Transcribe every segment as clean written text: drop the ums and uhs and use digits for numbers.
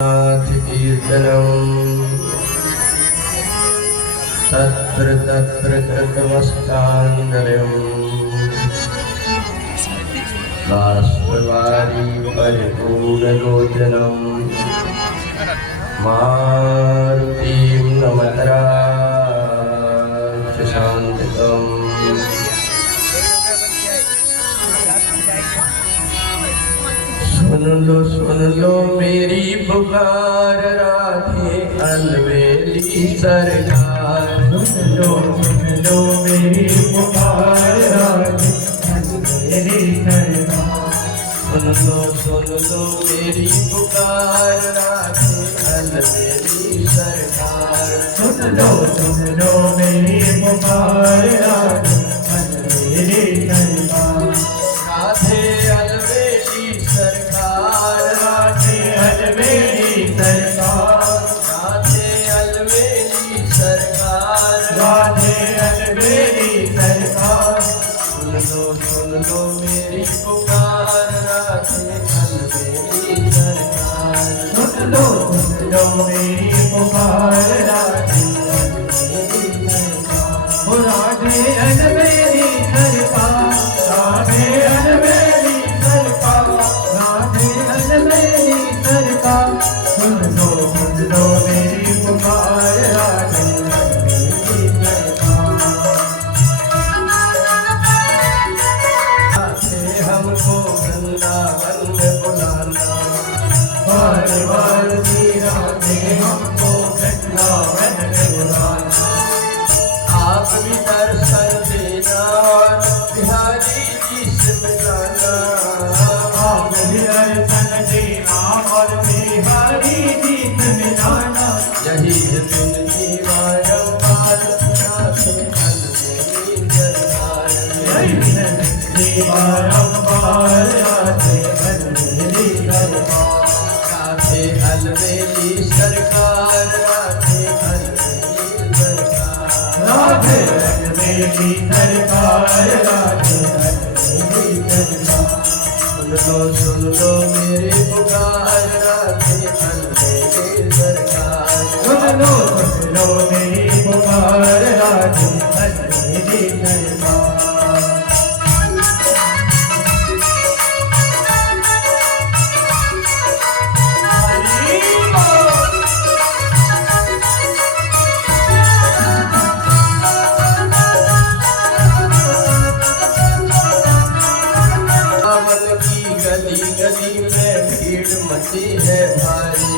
कीर्तनम् तत्र तत्र कृतमस्ताञ्जलिम् बाष्पवारी परिपूर्णलोचनम् मारुतिं नमत शान्तितम्। सुन लो मेरी पुकार राधे अलवेली सरकार। सुन लो मेरी पुकार राधे अलवेली सरकार। सुन लो मेरी पुकार राधे अलवेली सरकार। सुन लो मेरी पुकार राधे अलवेली सरकार। राधे अलवेली सरकार, राधे अलवेली सरकार, राधे अलवेली सरकार, राधे अलवेली सरकार। सुन लो मेरी पुकार राधे अलवेली सरकार। सुन लो मेरी पुकार राधे अलवेली सरकार। राधे अलवेली सरकार, राधे अलवेली सरकार, राधे अलवेली सरकार। सुन लो मेरी पुकार राधे अलवेली सरकार। राधे हमको वृंदावन में बुलाना, बार बार जी राधे हमको वृंदावन में बुलाना। आप भी दर्शन देना और बिहारी जी से मिलाना। आप भी दर्शन देना और बिहारी जी से मिलाना। यही दिन दीवारों पार राधे अलवेली सरकार। यही दिन दीवारों पार राधे अलवेली सरकार। राधे अलवेली सरकार, राधे अलवेली सरकार, राधे अलवेली सरकार, राधे अलवेली सरकार। सुन लो मेरी पुकार राधे अलवेली सरकार। सुन लो मेरी पुकार राधे अलवेली सरकार। गली गली में भीड़ मची है भारी।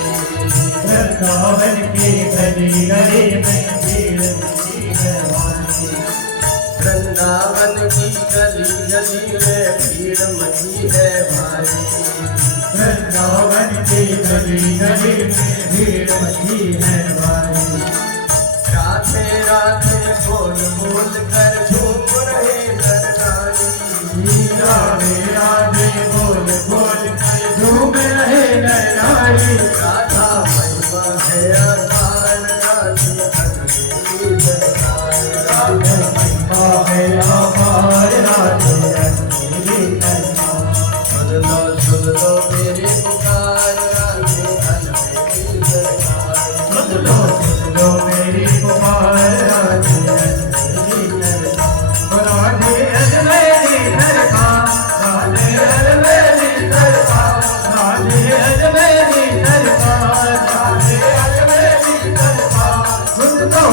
वृंदावन की गली गली में भीड़ मची है भारी। वृंदावन की गली गली में भीड़ मची है भारी। वृंदावन की गली गली में भीड़ मची है भारी। राधे राधे बोल बोल कर झूम रहे नर नारी। राधे राधे बोल बोल कर झूम रहे नर नारी। राधा महिमा है अपार राधे अलवेली सरकार। राधा महिमा है अपार राधे अलवेली सरकार। सुन लो मेरी पुकार राधे अलवेली सरकार। सुन लो मेरी पुकार राधे अलवेली सरकार। राधे अलवेली सरकार, राधे अलवेली सरकार, राधे अलवेली सरकार, राधे अलवेली सरकार। सुन लो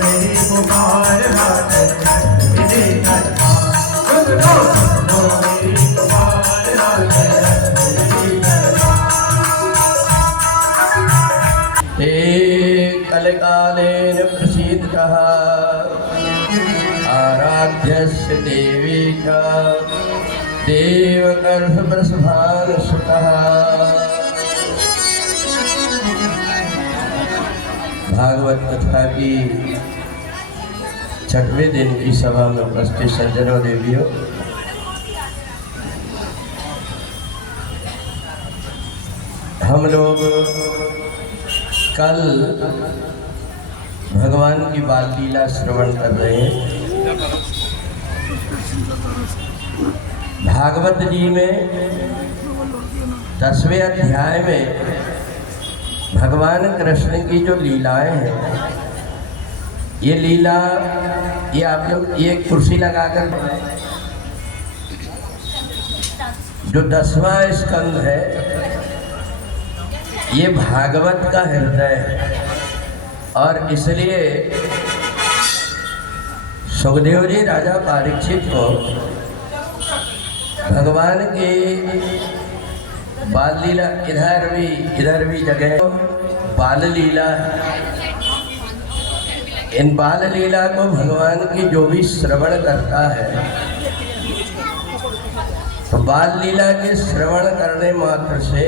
मेरी पुकार राधे अलवेली सरकार। सुन लो मेरी पुकार राधे अलवेली सरकार। कलकालेन प्रसीदतः आराध्यस्य देवी का देवगर्भवृषभानुसुतः। भागवत कथा की छठवें दिन की सभा में उपस्थित सज्जनों देवियों, हम लोग कल भगवान की बाल लीला श्रवण कर रहे हैं। भागवत जी में 10वें अध्याय में भगवान कृष्ण की जो लीलाएं हैं, ये लीला, ये आप लोग ये कुर्सी लगाकर, जो 10वां स्कंद है ये भागवत का हृदय है। और इसलिए सुखदेव जी राजा परीक्षित को भगवान की बाल लीला, इधर भी जगह बाल लीला है। इन बाल लीला को भगवान की जो भी श्रवण करता है तो बाल लीला के श्रवण करने मात्र से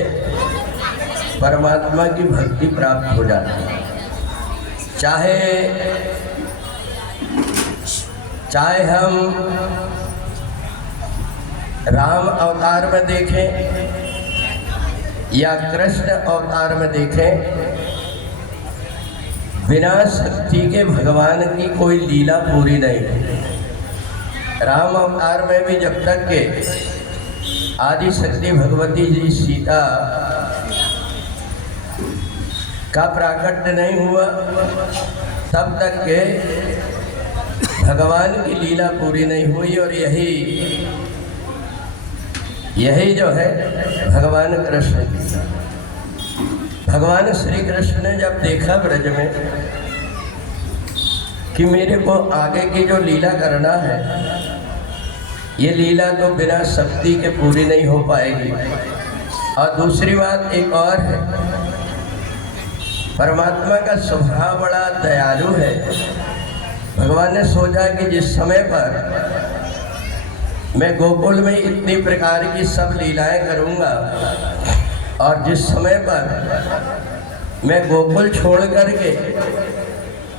परमात्मा की भक्ति प्राप्त हो जाती है। चाहे हम राम अवतार में देखें या कृष्ण अवतार में देखें, बिना शक्ति के भगवान की कोई लीला पूरी नहीं है। राम अवतार में भी जब तक के आदि शक्ति भगवती जी सीता का प्राकट्य नहीं हुआ, तब तक के भगवान की लीला पूरी नहीं हुई। और यही जो है भगवान कृष्ण की, भगवान श्री कृष्ण ने जब देखा ब्रज में कि मेरे को आगे की जो लीला करना है, ये लीला तो बिना शक्ति के पूरी नहीं हो पाएगी। और दूसरी बात एक और है, परमात्मा का स्वभाव बड़ा दयालु है। भगवान ने सोचा कि जिस समय पर मैं गोकुल में इतनी प्रकार की सब लीलाएं करूंगा और जिस समय पर मैं गोकुल छोड़ करके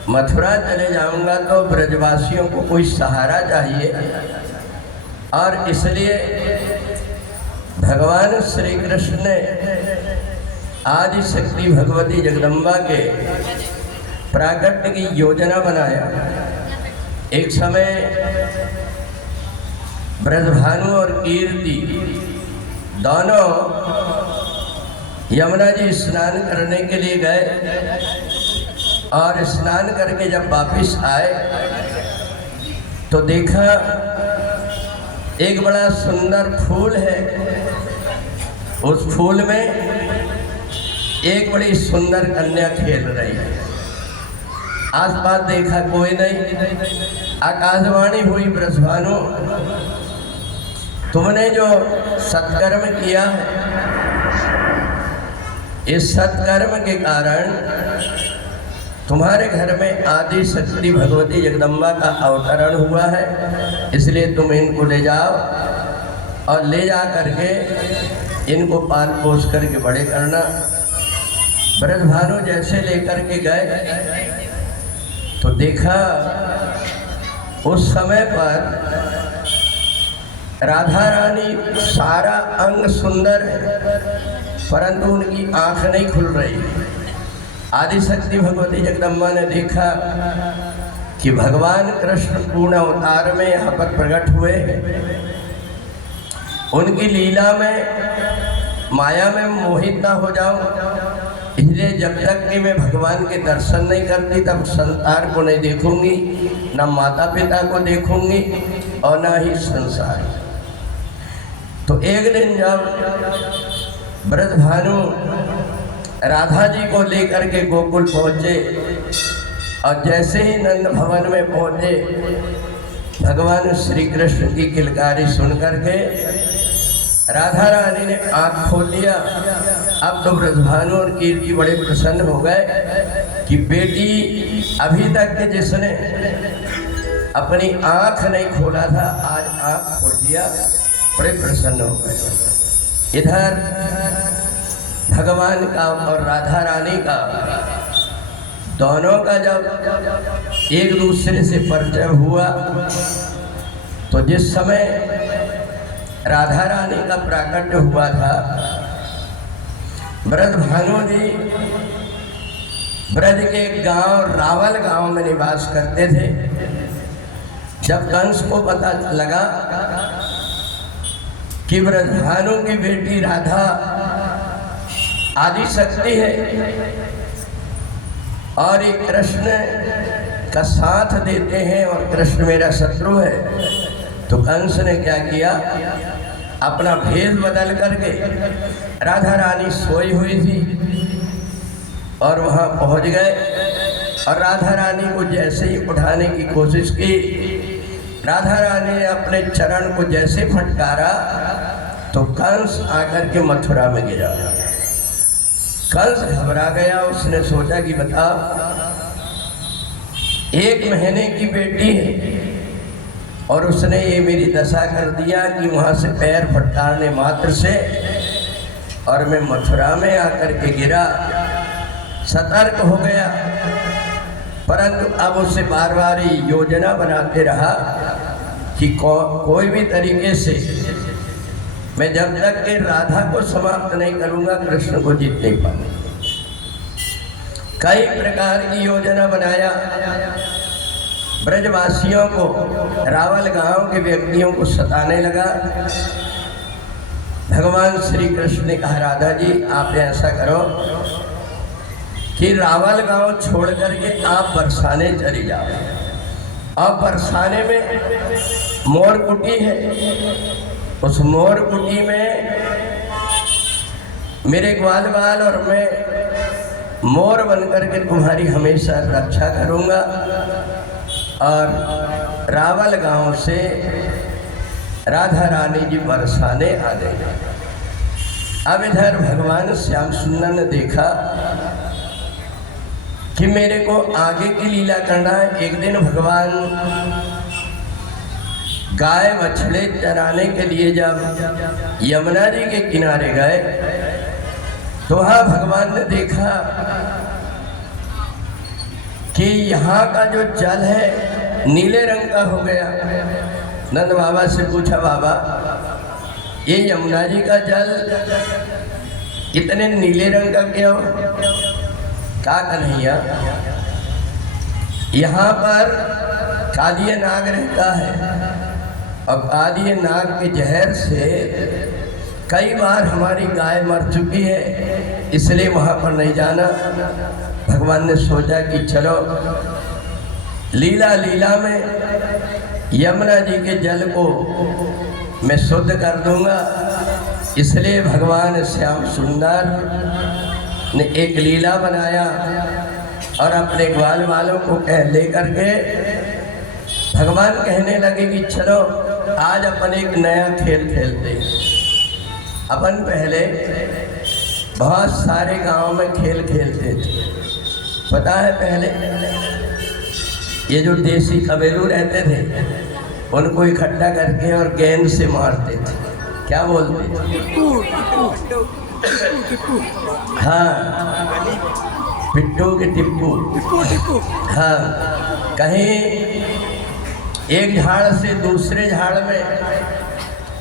मथुरा चले जाऊंगा तो ब्रजवासियों को कोई सहारा चाहिए। और इसलिए भगवान श्री कृष्ण ने आदि शक्ति भगवती जगदम्बा के प्राकट्य की योजना बनाया। एक समय ब्रजभानु और कीर्ति दोनों यमुना जी स्नान करने के लिए गए और स्नान करके जब वापिस आए तो देखा एक बड़ा सुंदर फूल है। उस फूल में एक बड़ी सुंदर कन्या खेल रही है। आसपास देखा कोई नहीं। आकाशवाणी हुई, ब्रजभानु तुमने जो सत्कर्म किया है, इस सत्कर्म के कारण तुम्हारे घर में आदि शक्ति भगवती जगदम्बा का अवतरण हुआ है, इसलिए तुम इनको ले जाओ और ले जा करके इनको पाल पोस करके बड़े करना। ब्रजभानु जैसे लेकर के गए तो देखा उस समय पर राधा रानी सारा अंग सुंदर है, परंतु उनकी आंख नहीं खुल रही। आदि शक्ति भगवती जगदम्बा ने देखा कि भगवान कृष्ण पूर्ण अवतार में यहाँ पर प्रकट हुए, उनकी लीला में माया में मोहित ना हो जाऊं, इसलिए जब तक कि मैं भगवान के दर्शन नहीं करती तब संसार को नहीं देखूंगी, न माता पिता को देखूंगी और न ही संसार। तो एक दिन जब ब्रजभानु राधा जी को लेकर के गोकुल पहुँचे और जैसे ही नंद भवन में पहुँचे, भगवान श्री कृष्ण की किलकारी सुन करके राधा रानी ने आँख खोल लिया। अब तो ब्रजभानु और कीर्ति बड़े प्रसन्न हो गए कि बेटी अभी तक के जिसने अपनी आँख नहीं खोला था आज आँख खोल दिया, बड़े प्रसन्न हो गए। इधर भगवान का और राधा रानी का दोनों का जब एक दूसरे से परिचय हुआ तो जिस समय राधा रानी का प्राकट्य हुआ था, ब्रजभानु जी ब्रज के गांव रावल गांव में निवास करते थे। जब कंस को पता लगा कि ब्रजभानु की बेटी राधा आदि शक्ति है और ये कृष्ण का साथ देते हैं और कृष्ण मेरा शत्रु है। तो कंस ने क्या किया, अपना भेद बदल करके, राधा रानी सोई हुई थी और वहाँ पहुँच गए और राधा रानी को जैसे ही उठाने की कोशिश की, राधा रानी ने अपने चरण को जैसे फटकारा तो कंस आकर के मथुरा में गिरा। कंस घबरा गया, उसने सोचा कि बता, 1 महीने की बेटी है और उसने ये मेरी दशा कर दिया कि वहाँ से पैर फटकारने मात्र से और मैं मथुरा में आकर के गिरा। सतर्क हो गया, परंतु अब उससे बार बार योजना बनाते रहा कि कोई भी तरीके से मैं जब तक के राधा को समाप्त नहीं करूंगा कृष्ण को जीत नहीं पाऊंगा। कई प्रकार की योजना बनाया, ब्रजवासियों को, रावल गांव के व्यक्तियों को सताने लगा। भगवान श्री कृष्ण ने कहा, राधा जी आप ऐसा करो कि रावल गांव छोड़ करके आप बरसाने चली जाओ। अब बरसाने में मोर कुटी है, उस मोर कुटी में मेरे ग्वाल बाल और मैं मोर बनकर के तुम्हारी हमेशा रक्षा करूंगा और रावल गांव से राधा रानी जी बरसाने आ गई। अब इधर भगवान श्याम सुंदर ने देखा कि मेरे को आगे की लीला करना है। एक दिन भगवान गाय बछड़े चराने के लिए जब यमुना जी के किनारे गए तो वहाँ भगवान ने देखा कि यहाँ का जो जल है नीले रंग का हो गया। नंद बाबा से पूछा, बाबा ये यमुना जी का जल इतने नीले रंग का क्यों? क्या कन्हैया, यहाँ पर कालिया नाग रहता है और कालिया नाग के जहर से कई बार हमारी गाय मर चुकी है, इसलिए वहाँ पर नहीं जाना। भगवान ने सोचा कि चलो लीला लीला में यमुना जी के जल को मैं शुद्ध कर दूंगा। इसलिए भगवान श्याम सुंदर ने एक लीला बनाया और अपने ग्वाल वालों को ले करके भगवान कहने लगे कि चलो आज अपन एक नया खेल खेलते। अपन पहले बहुत सारे गांव में खेल खेलते थे, पता है? पहले ये जो देसी कबेलू रहते थे उनको इकट्ठा करके और गेंद से मारते थे। क्या बोलते थे? हाँ, पिट्टू के टिप्पू। हाँ, कहीं एक झाड़ से दूसरे झाड़ में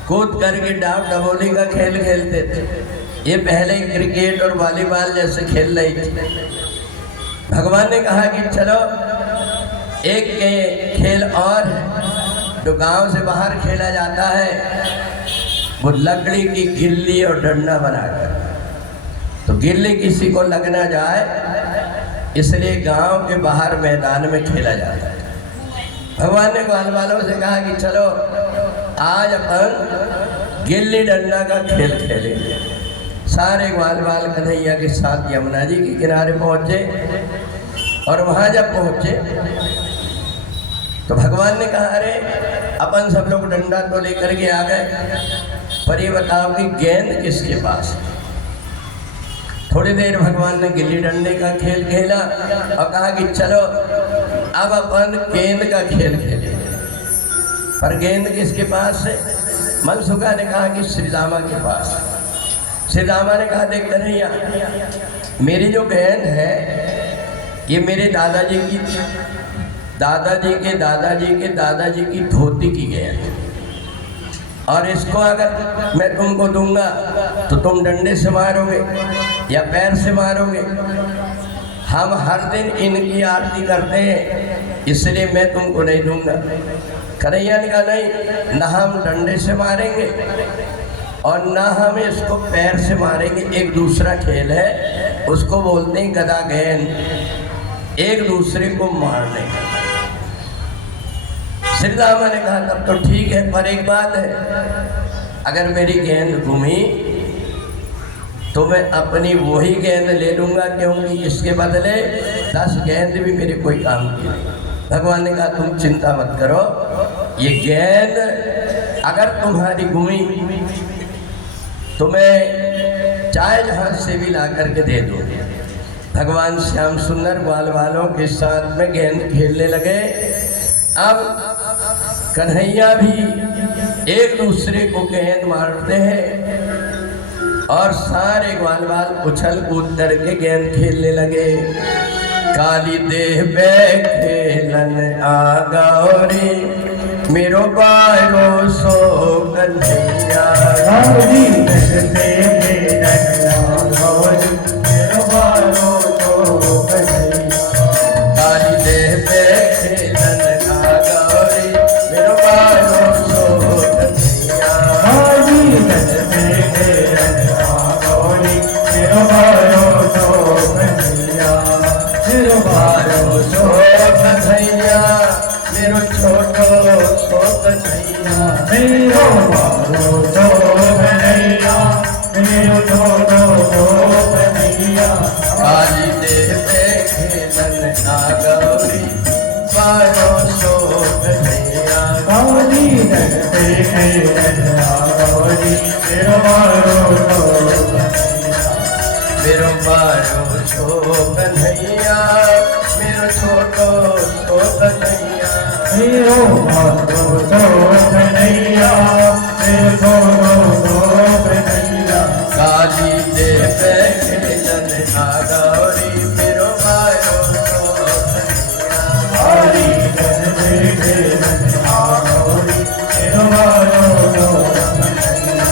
कूद करके डाब डबोली का खेल खेलते थे। ये पहले ही क्रिकेट और वॉलीबॉल जैसे खेल रही थी। भगवान ने कहा कि चलो एक खेल और है जो गांव से बाहर खेला जाता है, वो लकड़ी की गिल्ली और डंडा बनाकर। तो गिल्ली किसी को लग ना जाए इसलिए गांव के बाहर मैदान में खेला जाता है। भगवान ने ग्वाल वालों से कहा कि चलो आज अपन गिल्ली डंडा का खेल खेलेंगे। सारे ग्वाल बाल कन्हैया के साथ यमुना जी के किनारे पहुंचे और वहां जब पहुंचे तो भगवान ने कहा, अरे अपन सब लोग डंडा तो लेकर के आ गए, पर ये बताओ कि गेंद किसके पास? थोड़ी देर भगवान ने गिल्ली डंडे का खेल खेला और कहा कि चलो अब अपन गेंद का खेल खेलें। पर गेंद किसके पास है? मनसुखा ने कहा कि श्री रामा के पास। श्री रामा ने कहा, देख कन्हैया, मेरी जो गेंद है ये मेरे दादाजी की, दादाजी के दादाजी के दादाजी की धोती की गेंद, और इसको अगर मैं तुमको दूंगा तो तुम डंडे से मारोगे या पैर से मारोगे। हम हर दिन इनकी आरती करते हैं इसलिए मैं तुमको नहीं दूंगा। कन्हैया ने कहा, नहीं ना, हम डंडे से मारेंगे और ना हम इसको पैर से मारेंगे। एक दूसरा खेल है, उसको बोलते हैं गदा गेंद, एक दूसरे को मारने का। श्री रामा ने कहा तब तो ठीक है, पर एक बात है, अगर मेरी गेंद घूमी तो मैं अपनी वही गेंद ले लूँगा, क्योंकि इसके बदले 10 गेंद भी मेरे कोई काम की नहीं। भगवान ने कहा तुम चिंता मत करो, ये गेंद अगर तुम्हारी घूमी तो मैं चाहे जहाँ से भी ला करके दे दूँ। भगवान श्याम सुंदर ग्वाल वालों के साथ में गेंद खेलने लगे। अब कन्हैया भी एक दूसरे को गेंद मारते हैं और सारे ग्वाल वाल उछल कूद करके गेंद खेलने लगे। काली देह पे खेलन आ गौरी, मेरो बारो सो कन्हैया। काली देह पे खेलन आ गौरी, मेरो बारो सो कन्हैया। काली देह पे खेलन आ गौरी, मेरो बारो सो कन्हैया। काली देह पे खेलन आ गौरी, मेरो बारो सो कन्हैया। मेरो बारो सो कन्हैया, मेरो छोटो सो कन्हैया। मेरो बारो सो कन्हैया, मेरो छोटो सो कन्हैया। काली देह पे खेलन आ गौरी, बारो सो कन्हैया। काली देह पे खेलन आ गौरी, मेरो बारो सो कन्हैया। मेरो बारो सो कन्हैया, मेरो छोटो सो कन्हैया। मेरो बारो सो कन्हैया, मेरो छोटो सो कन्हैया। काली देह पे खेलन आ गौरी, मेरो बारो सो कन्हैया। काली देह पे खेलन आ गौरी, मेरो बारो सो कन्हैया।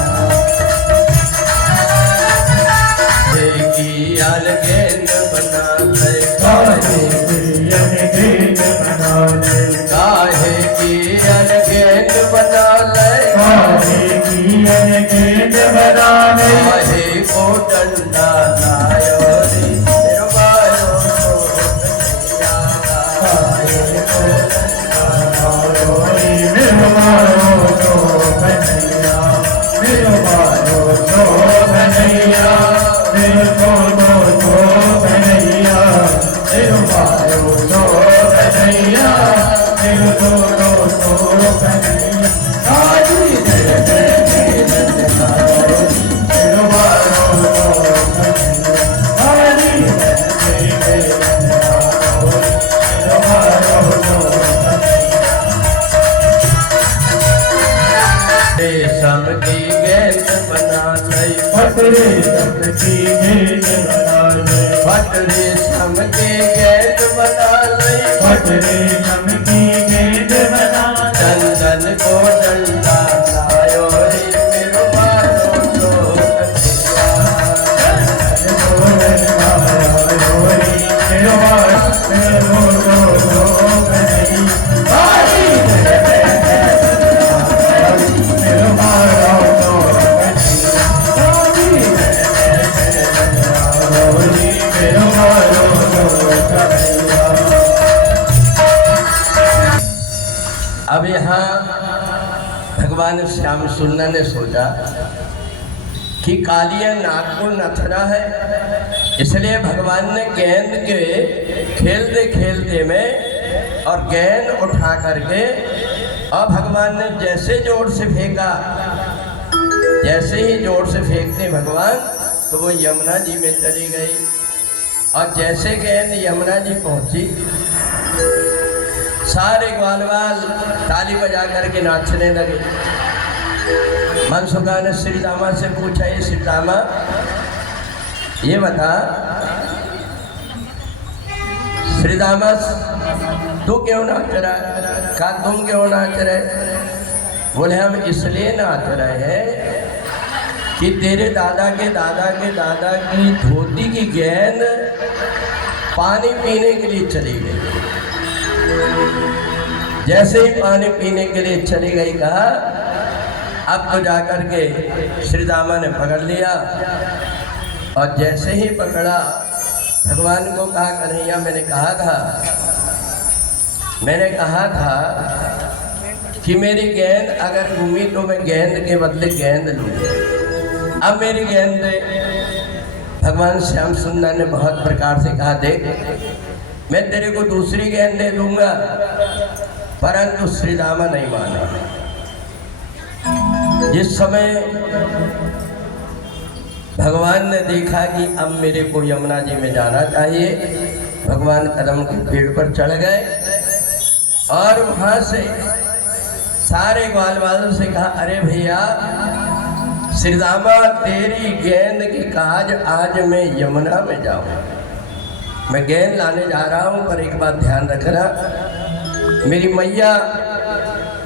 गेंद बना ले, काहे की गेंद बना ले। काहे की गेंद बना ले, काहे की गेंद बना ले। काहे को डंडा लायो रे, मेरो बारो सो कन्हैया। काहे को डंडा लायो रे, मेरो बारो सो कन्हैया। मेरो बारो सो कन्हैया, मेरो छोटो सो कन्हैया। मेरो बारो सो कन्हैया, मेरो छोटो सो कन्हैया। काली देह पे खेलन आ गौरी, मेरो बारो सो कन्हैया। काली देह पे खेलन आ गौरी, मेरो बारो सो कन्हैया। रेशम की गेंद बना ले, पटरे शम की गेंद बना ले। पटरे शम की गेंद बना ले, पटरे शम की गेंद बना ले। चंदन को डंडा लायो रे, मेरो बारो सो कन्हैया। चंदन को डंडा लायो रे, मेरो बारो सो कन्हैया। काली देह पे खेलन आ गौरी, मेरो बारो सो कन्हैया। काली देह पे खेलन आ गौरी, मेरो बारो सो कन्हैया। अब यहाँ भगवान श्याम सुंदर ने सोचा कि कालिया नागपुर नथरा है, इसलिए भगवान ने गेंद के खेलते खेलते में और गेंद उठा करके, और भगवान ने जैसे जोर से फेंका, जैसे ही जोर से फेंकते भगवान, तो वो यमुना जी में चली गई। और जैसे गेंद यमुना जी पहुंची, सारे ग्वाल वाल ताली बजा करके नाचने लगे। मनसुखा ने श्री रामा से पूछा, ये श्री रामा ये बता, श्री रामा तू क्यों नाच रहा है? कहा तुम क्यों नाच रहे? बोले हम इसलिए नाच रहे हैं कि तेरे दादा के दादा के दादा की धोती की गेंद पानी पीने के लिए चली गई। जैसे ही पानी पीने के लिए चली गई, कहा अब तो जाकर के श्री दामा ने पकड़ लिया, और जैसे ही पकड़ा भगवान को कहा, कन्हैया मैंने कहा था कि मेरी गेंद अगर घूमी तो मैं गेंद के बदले गेंद लूँ। अब मेरी गेंद दे। भगवान श्याम सुंदर ने बहुत प्रकार से कहा, देख मैं तेरे को दूसरी गेंद दे दूंगा, परंतु श्री दामा नहीं माना। जिस समय भगवान ने देखा कि अब मेरे को यमुना जी में जाना चाहिए, भगवान कदम के पेड़ पर चढ़ गए और वहां से सारे ग्वाल वालों से कहा, अरे भैया श्री दामा तेरी गेंद की काज आज मैं यमुना में जाऊं, मैं गेंद लाने जा रहा हूं, पर एक बात ध्यान रखना, मेरी मैया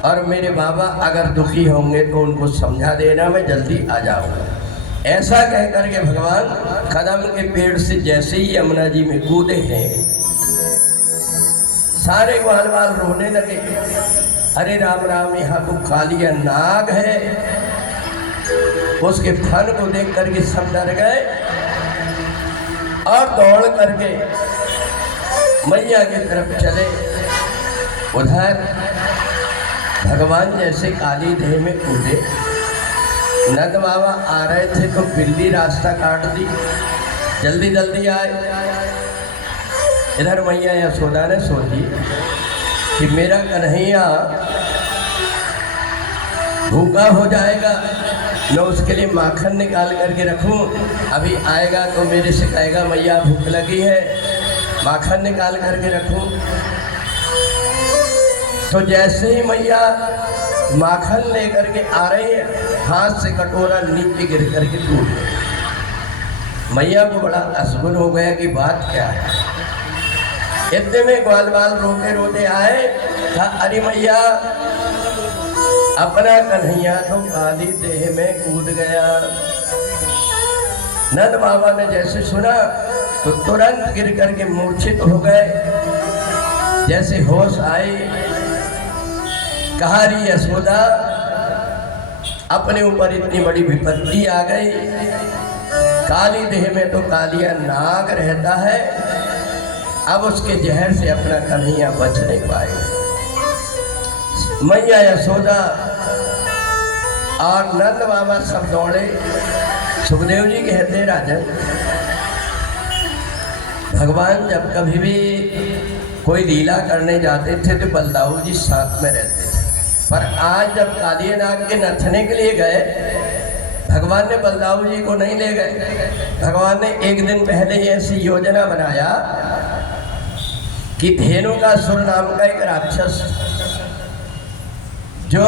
और मेरे बाबा अगर दुखी होंगे तो उनको समझा देना, मैं जल्दी आ जाऊंगा। ऐसा कह करके भगवान कदम के पेड़ से जैसे ही यमुना जी में कूदे हैं, सारे ग्वाल वाल रोने लगे, अरे राम राम, यहाँ तो कालिया नाग है। उसके फन को देख करके सब डर गए और दौड़ करके मैया की तरफ चले। उधर भगवान जैसे काली देह में कूदे, नंद बाबा आ रहे थे तो बिल्ली रास्ता काट दी, जल्दी जल्दी आए। इधर मैया यशोदा ने सोची कि मेरा कन्हैया भूखा हो जाएगा, मैं उसके लिए माखन निकाल करके रखूं, अभी आएगा तो मेरे से कहेगा मैया भूख लगी है, माखन निकाल करके रखूं। तो जैसे ही मैया माखन लेकर के आ रही है, हाथ से कटोरा नीचे गिर करके टूट गया। मैया को बड़ा असगुन हो गया कि बात क्या है। इतने में ग्वाल बाल रोते रोते आए, कहा, अरे मैया अपना कन्हैया तो काली देह में कूद गया। नंद बाबा ने जैसे सुना तो तुरंत गिर करके मूर्छित हो गए। जैसे होश आई, कहा, री यशोदा अपने ऊपर इतनी बड़ी विपत्ति आ गई, काली देह में तो कालिया नाग रहता है, अब उसके जहर से अपना कन्हैया बच नहीं पाएगा। मैया यशोदा और नंद बाबा सब दौड़े। सुखदेव जी कहते, राजन भगवान जब कभी भी कोई लीला करने जाते थे तो बलदाऊ जी साथ में रहते थे, पर आज जब कालिया नाग के नथने के लिए गए, भगवान ने बलदाऊ जी को नहीं ले गए। भगवान ने एक दिन पहले ही ऐसी योजना बनाया कि धेनुकासुर नाम का एक राक्षस जो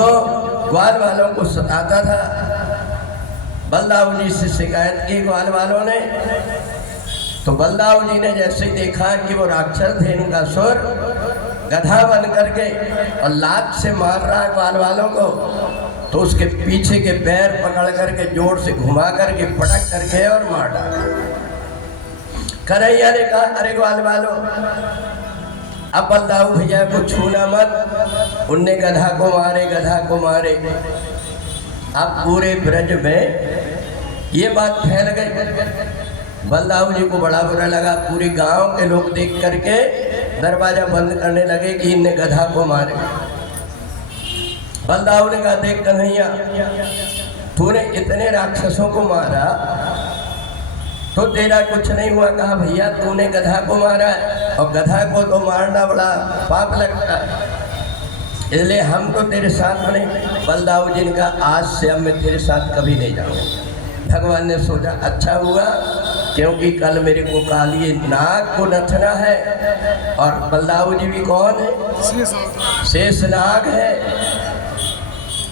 ग्वाल वालों को सताता था, बलदाऊ जी से शिकायत की ग्वाल वालों ने। तो बलदाऊ जी ने जैसे देखा कि वो राक्षस धेनुकासुर गधा बन करके और लात से मार रहा है ग्वाल वालों को, तो उसके पीछे के पैर पकड़ करके जोर से घुमा करके पटक करके और मार डाला। कन्हैया ने कहा, अरे ग्वाल वालों, अब बलदाऊ भैया को छूना मत। उनने गधा को मारे। अब पूरे ब्रज में ये बात फैल गई। बलदाऊ जी को बड़ा बुरा लगा। पूरे गांव के लोग देख करके दरवाजा बंद करने लगे कि इनने गधा को मारे। बलदाऊ ने कहा, देख कन्हैया, तूने इतने राक्षसों को मारा तो तेरा कुछ नहीं हुआ। कहा, भैया तूने गधा को मारा है और गधा को तो मारना बड़ा पाप लगता है, इसलिए हम तो तेरे साथ नहीं। बलदाऊ जी ने कहा, आज से अब मैं तेरे साथ कभी नहीं जाऊंगा। भगवान ने सोचा, अच्छा हुआ, क्योंकि कल मेरे को काली नाग को नथना है और बलदाऊ जी भी कौन है? शेष नाग है।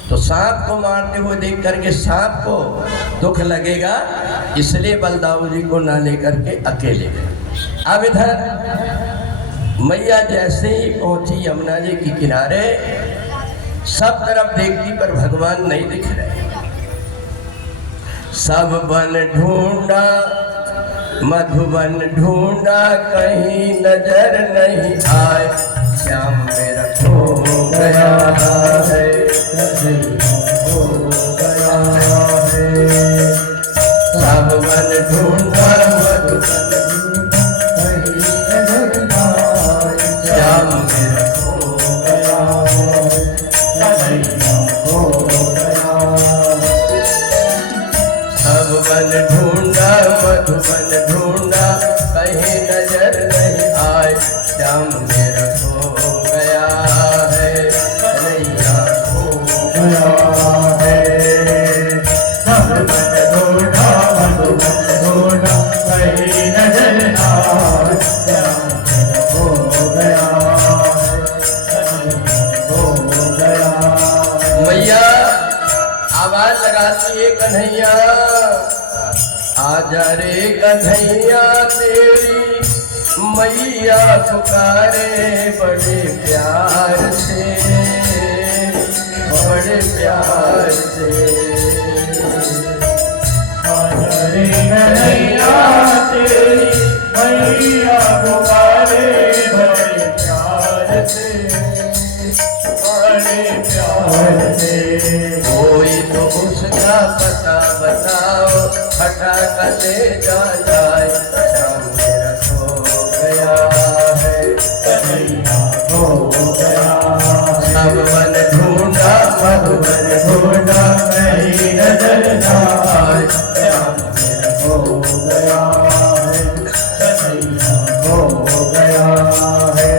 तो सांप को मारते हुए देख करके सांप को दुख लगेगा, इसलिए बलदाऊ जी को ना लेकर के अकेले। अब इधर मैया जैसे ही पहुंची यमुना जी के किनारे, सब तरफ देखती पर भगवान नहीं दिख रहे। सब बन ढूंढा, मधुबन ढूंढा, कहीं नजर नहीं आए, श्याम मेरा खो गया है, हो ढूंढा मधुबन श्याम मेरा खो गया कन्हैया खो गया। सब वन ढूंढा मधुबन ढूंढा कहीं नजर नहीं आए श्याम मेरा खो गया है कन्हैया खो गया है। सब वन ढूंढा मधुबन ढूंढा कहीं नजर न आए श्याम मेरा खो गया है कन्हैया खो गया। मैया आवाज लगाती है कन्हैया आजा रे कन्हैया तेरी मैया पुकारे बड़े प्यार से बड़े प्यार से। आजा रे कन्हैया तेरी मैया पुकारे बड़े प्यार से बड़े प्यार से। कोई तो उसका पता बताओ हटा कर ले जाए श्याम मेरा खो गया है कन्हैया खो गया। सब वन ढूंढा मधुबन ढूंढा कहीं नजर न आए श्याम मेरा खो गया है कन्हैया खो गया है।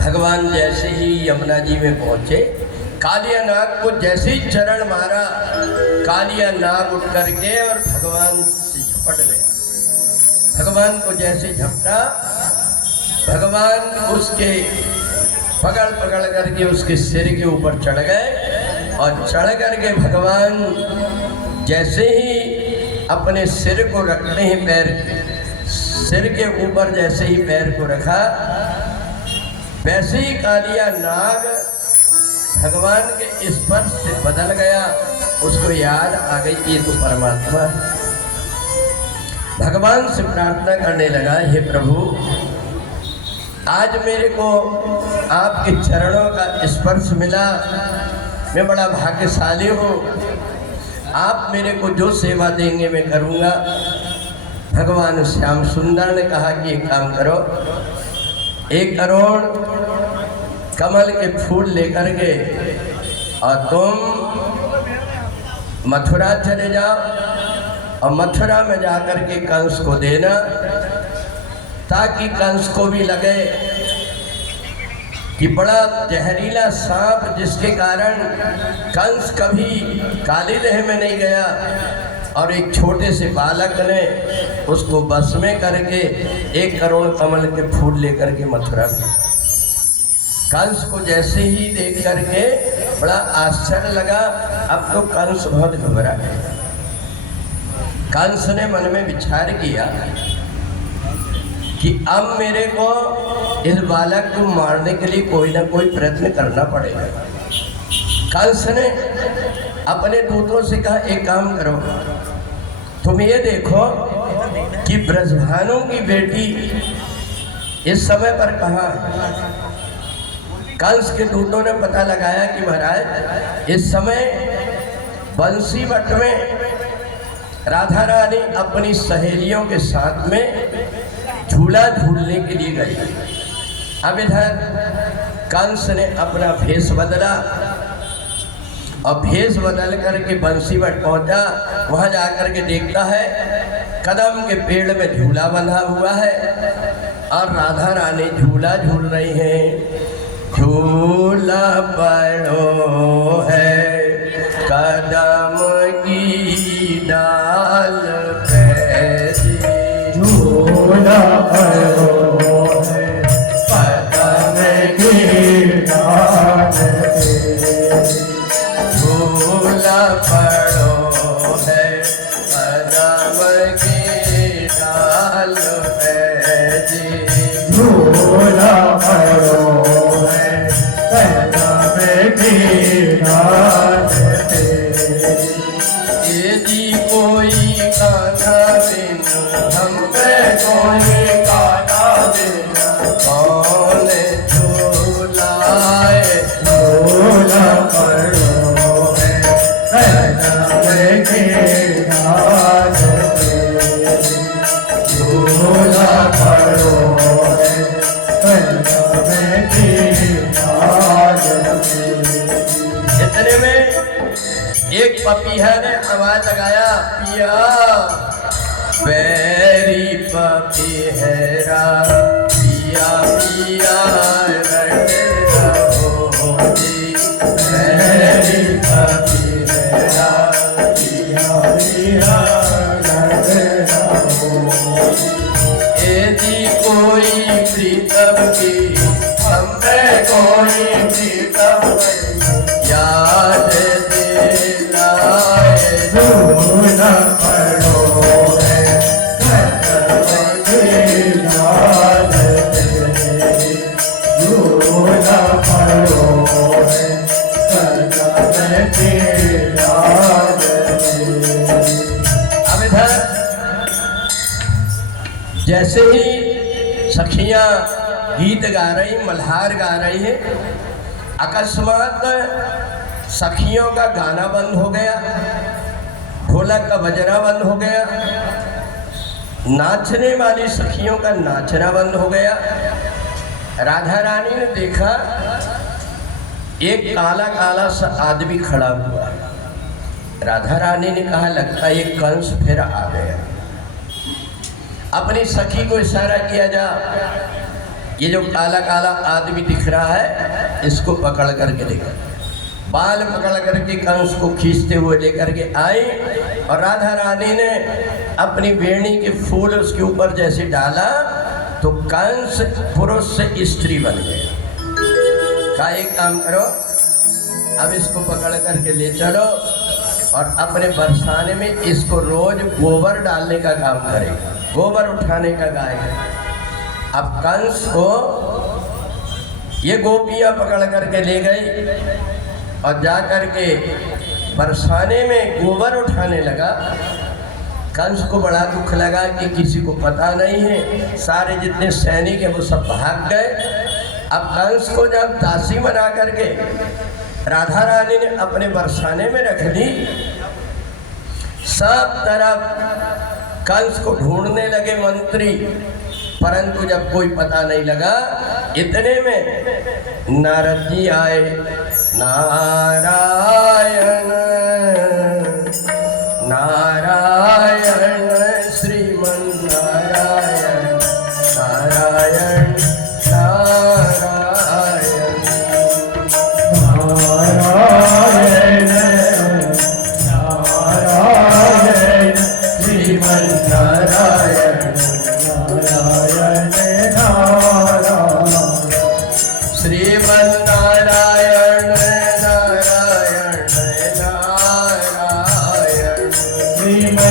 भगवान जैसे ही यमुना जी में पहुंचे कालिया नाग को जैसे ही चरण मारा कालिया नाग उठ करके और भगवान से झपट गया। भगवान को जैसे झपटा भगवान उसके पकड़ पकड़ करके उसके सिर के ऊपर चढ़ गए और चढ़ करके भगवान जैसे ही अपने सिर को रखते हैं पैर सिर के ऊपर जैसे ही पैर को रखा वैसे ही कालिया नाग भगवान के स्पर्श से बदल गया। उसको याद आ गई ये तो परमात्मा है। भगवान से प्रार्थना करने लगा हे प्रभु आज मेरे को आपके चरणों का स्पर्श मिला मैं बड़ा भाग्यशाली हूँ। आप मेरे को जो सेवा देंगे मैं करूँगा। भगवान श्याम सुंदर ने कहा कि एक काम करो 1 करोड़ कमल के फूल लेकर के और तुम मथुरा चले जाओ और मथुरा में जाकर के कंस को देना ताकि कंस को भी लगे कि बड़ा जहरीला सांप जिसके कारण कंस कभी काली देह में नहीं गया और एक छोटे से बालक ने उसको बस में करके 1 करोड़ कमल के फूल लेकर के मथुरा गए। कंस को जैसे ही देख करके बड़ा आश्चर्य लगा। अब तो कंस बहुत घबरा गया। कंस ने मन में विचार किया कि अब मेरे को इस बालक को मारने के लिए कोई ना कोई प्रयत्न करना पड़ेगा। कंस ने अपने दूतों से कहा एक काम करो तुम ये देखो कि ब्रजभानु की बेटी इस समय पर कहाँ है। कंस के दूतों ने पता लगाया कि महाराज इस समय बंसी वट में राधा रानी अपनी सहेलियों के साथ में झूला झूलने के लिए गई। अब इधर कंस ने अपना भेष बदला और भेष बदल करके बंसीवट पहुंचा। वहां जाकर के देखता है कदम के पेड़ में झूला बंधा हुआ है और राधा रानी झूला झूल रही हैं। झूला पड़ो है कदम की डाल पे झूला पड़ो है कदम की डाल पे झूला पड़ो है कदम की डाल पे झूला पड़ो ये जी कोई पपीहा ने आवाज लगाया, पिया बैरी पपीहरा पिया पिया रटे रहो जी, बैरी पपीहरा पिया पिया रटे रहो। यदि कोई प्रीतम की हमें कोई प्रीतम याद दिलाए, न पड़ो है याद तेरी, न पड़ो है याद तेरी। अब इधर जैसे ही सखियां गीत गा रही, मल्हार गा रही है, अकस्मात सखियों का गाना बंद हो गया, ढोलक का बजना बंद हो गया, नाचने वाली सखियों का नाचना बंद हो गया। राधा रानी ने देखा एक काला काला सा आदमी खड़ा हुआ। राधा रानी ने कहा, लगता है एक कंस फिर आ गया। अपनी सखी को इशारा किया, जा ये जो काला काला आदमी दिख रहा है इसको पकड़ करके लेकर, बाल पकड़ करके कंस को खींचते हुए लेकर के आई, और राधा रानी ने अपनी वेणी के फूल उसके ऊपर जैसे डाला तो कंस पुरुष से स्त्री बन गया। का एक काम करो, अब इसको पकड़ करके ले चलो और अपने बरसाने में इसको रोज गोबर डालने का काम करेगा, गोबर उठाने का गाएगा। अब कंस को ये गोपियां पकड़ करके ले गई और जा करके बरसाने में गोबर उठाने लगा। कंस को बड़ा दुख लगा कि किसी को पता नहीं है, सारे जितने सैनिक हैं वो सब भाग गए। अब कंस को जब दासी बना करके राधा रानी ने अपने बरसाने में रख दी, सब तरफ कंस को ढूंढने लगे मंत्री, परंतु जब कोई पता नहीं लगा, इतने में नारद जी आए। नारायण नारायण श्रीमन नारायण नारायण नारायण नारायण नारायण श्रीमन नारायण नारायण नारायण श्रीमन नारायण नारायण नारायण श्रीमन नारायण नारायण नारायण नारायण श्रीमन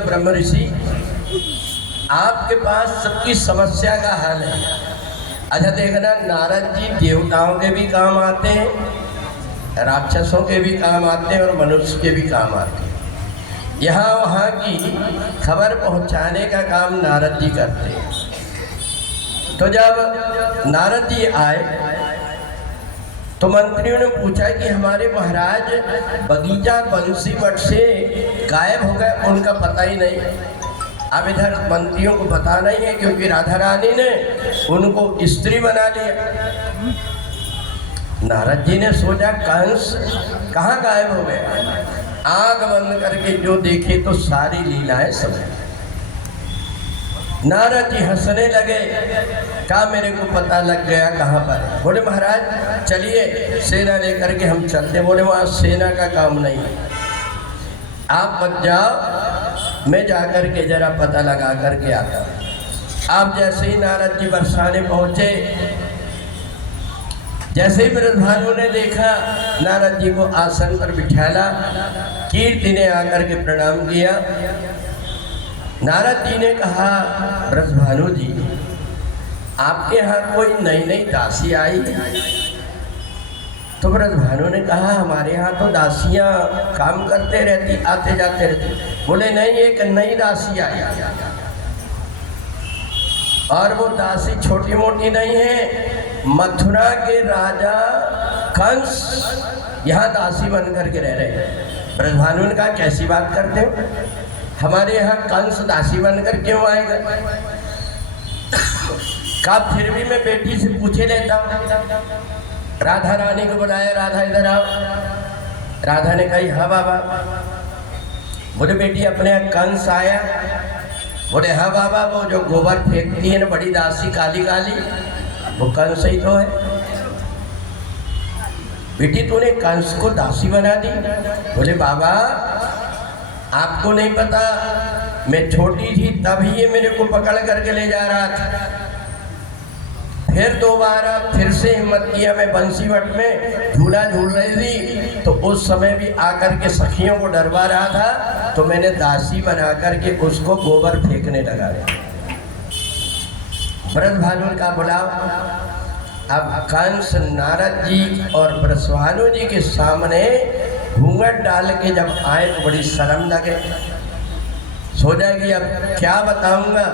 ब्रह्म ऋषि, आपके पास सबकी समस्या का हल है। अच्छा देखना, नारद जी देवताओं के भी काम आते हैं, राक्षसों के भी काम आते हैं और मनुष्य के भी काम आते हैं। यहाँ वहाँ की खबर पहुँचाने का काम नारद जी करते हैं। तो जब नारद जी आए तो मंत्रियों ने पूछा कि हमारे महाराज बगीचा बंसी वट से गायब हो गए, उनका पता ही नहीं। अब इधर मंत्रियों को पता नहीं है क्योंकि राधा रानी ने उनको स्त्री बना लिया। नारद जी ने सोचा कंस कहाँ गायब हो गए, आंख बंद करके जो देखे तो सारी लीलाएं समझ। नारद जी हंसने लगे, कहा मेरे को पता लग गया कहाँ पर है। बोले महाराज चलिए सेना लेकर के हम चलते। बोले वहाँ सेना का काम नहीं है, आप मत जाओ, मैं जाकर के जरा पता लगा करके आता। आप जैसे ही नारद जी बरसाने पहुँचे, जैसे ही ब्रजभानु ने देखा नारद जी को आसन पर बिठाला, कीर्ति ने आकर के प्रणाम किया। नारद जी ने कहा ब्रजभानु जी आपके यहाँ कोई नई नई दासी आई? तो ब्रजभानु ने कहा हमारे यहाँ तो दासियाँ काम करते रहती, आते जाते रहती। बोले नहीं, एक नई दासी आई और वो दासी छोटी मोटी नहीं है, मथुरा के राजा कंस यहाँ दासी बन करके रह रहे हैं। ब्रजभानु ने कहा कैसी बात करते हो, हमारे यहाँ कंस दासी बनकर क्यों आएगा? कहा फिर भी मैं बेटी से पूछे लेता हूँ। राधा रानी को बुलाया, राधा इधर आओ। राधा ने कही हाँ बाबा। बोले बेटी अपने यहाँ कंस आया? बोले हाँ बाबा, वो जो गोबर फेंकती है ना बड़ी दासी काली काली, वो कंस ही तो है। बेटी तूने कंस को दासी बना दी? बोले बाबा आपको नहीं पता, मैं छोटी थी तभी ये मेरे को पकड़ करके ले जा रहा था। फिर दोबारा फिर से हिम्मत किया, मैं बंसीवट में झूला झूल रही थी तो उस समय भी आकर के सखियों को डरवा रहा था, तो मैंने दासी बना करके उसको गोबर फेंकने लगा। ब्रजभानु का बुलाओ। अब कंस नारद जी और ब्रजभानु जी के सामने घूंघट डाल के जब आए तो बड़ी शर्म लगे, सोचा कि अब क्या बताऊंगा।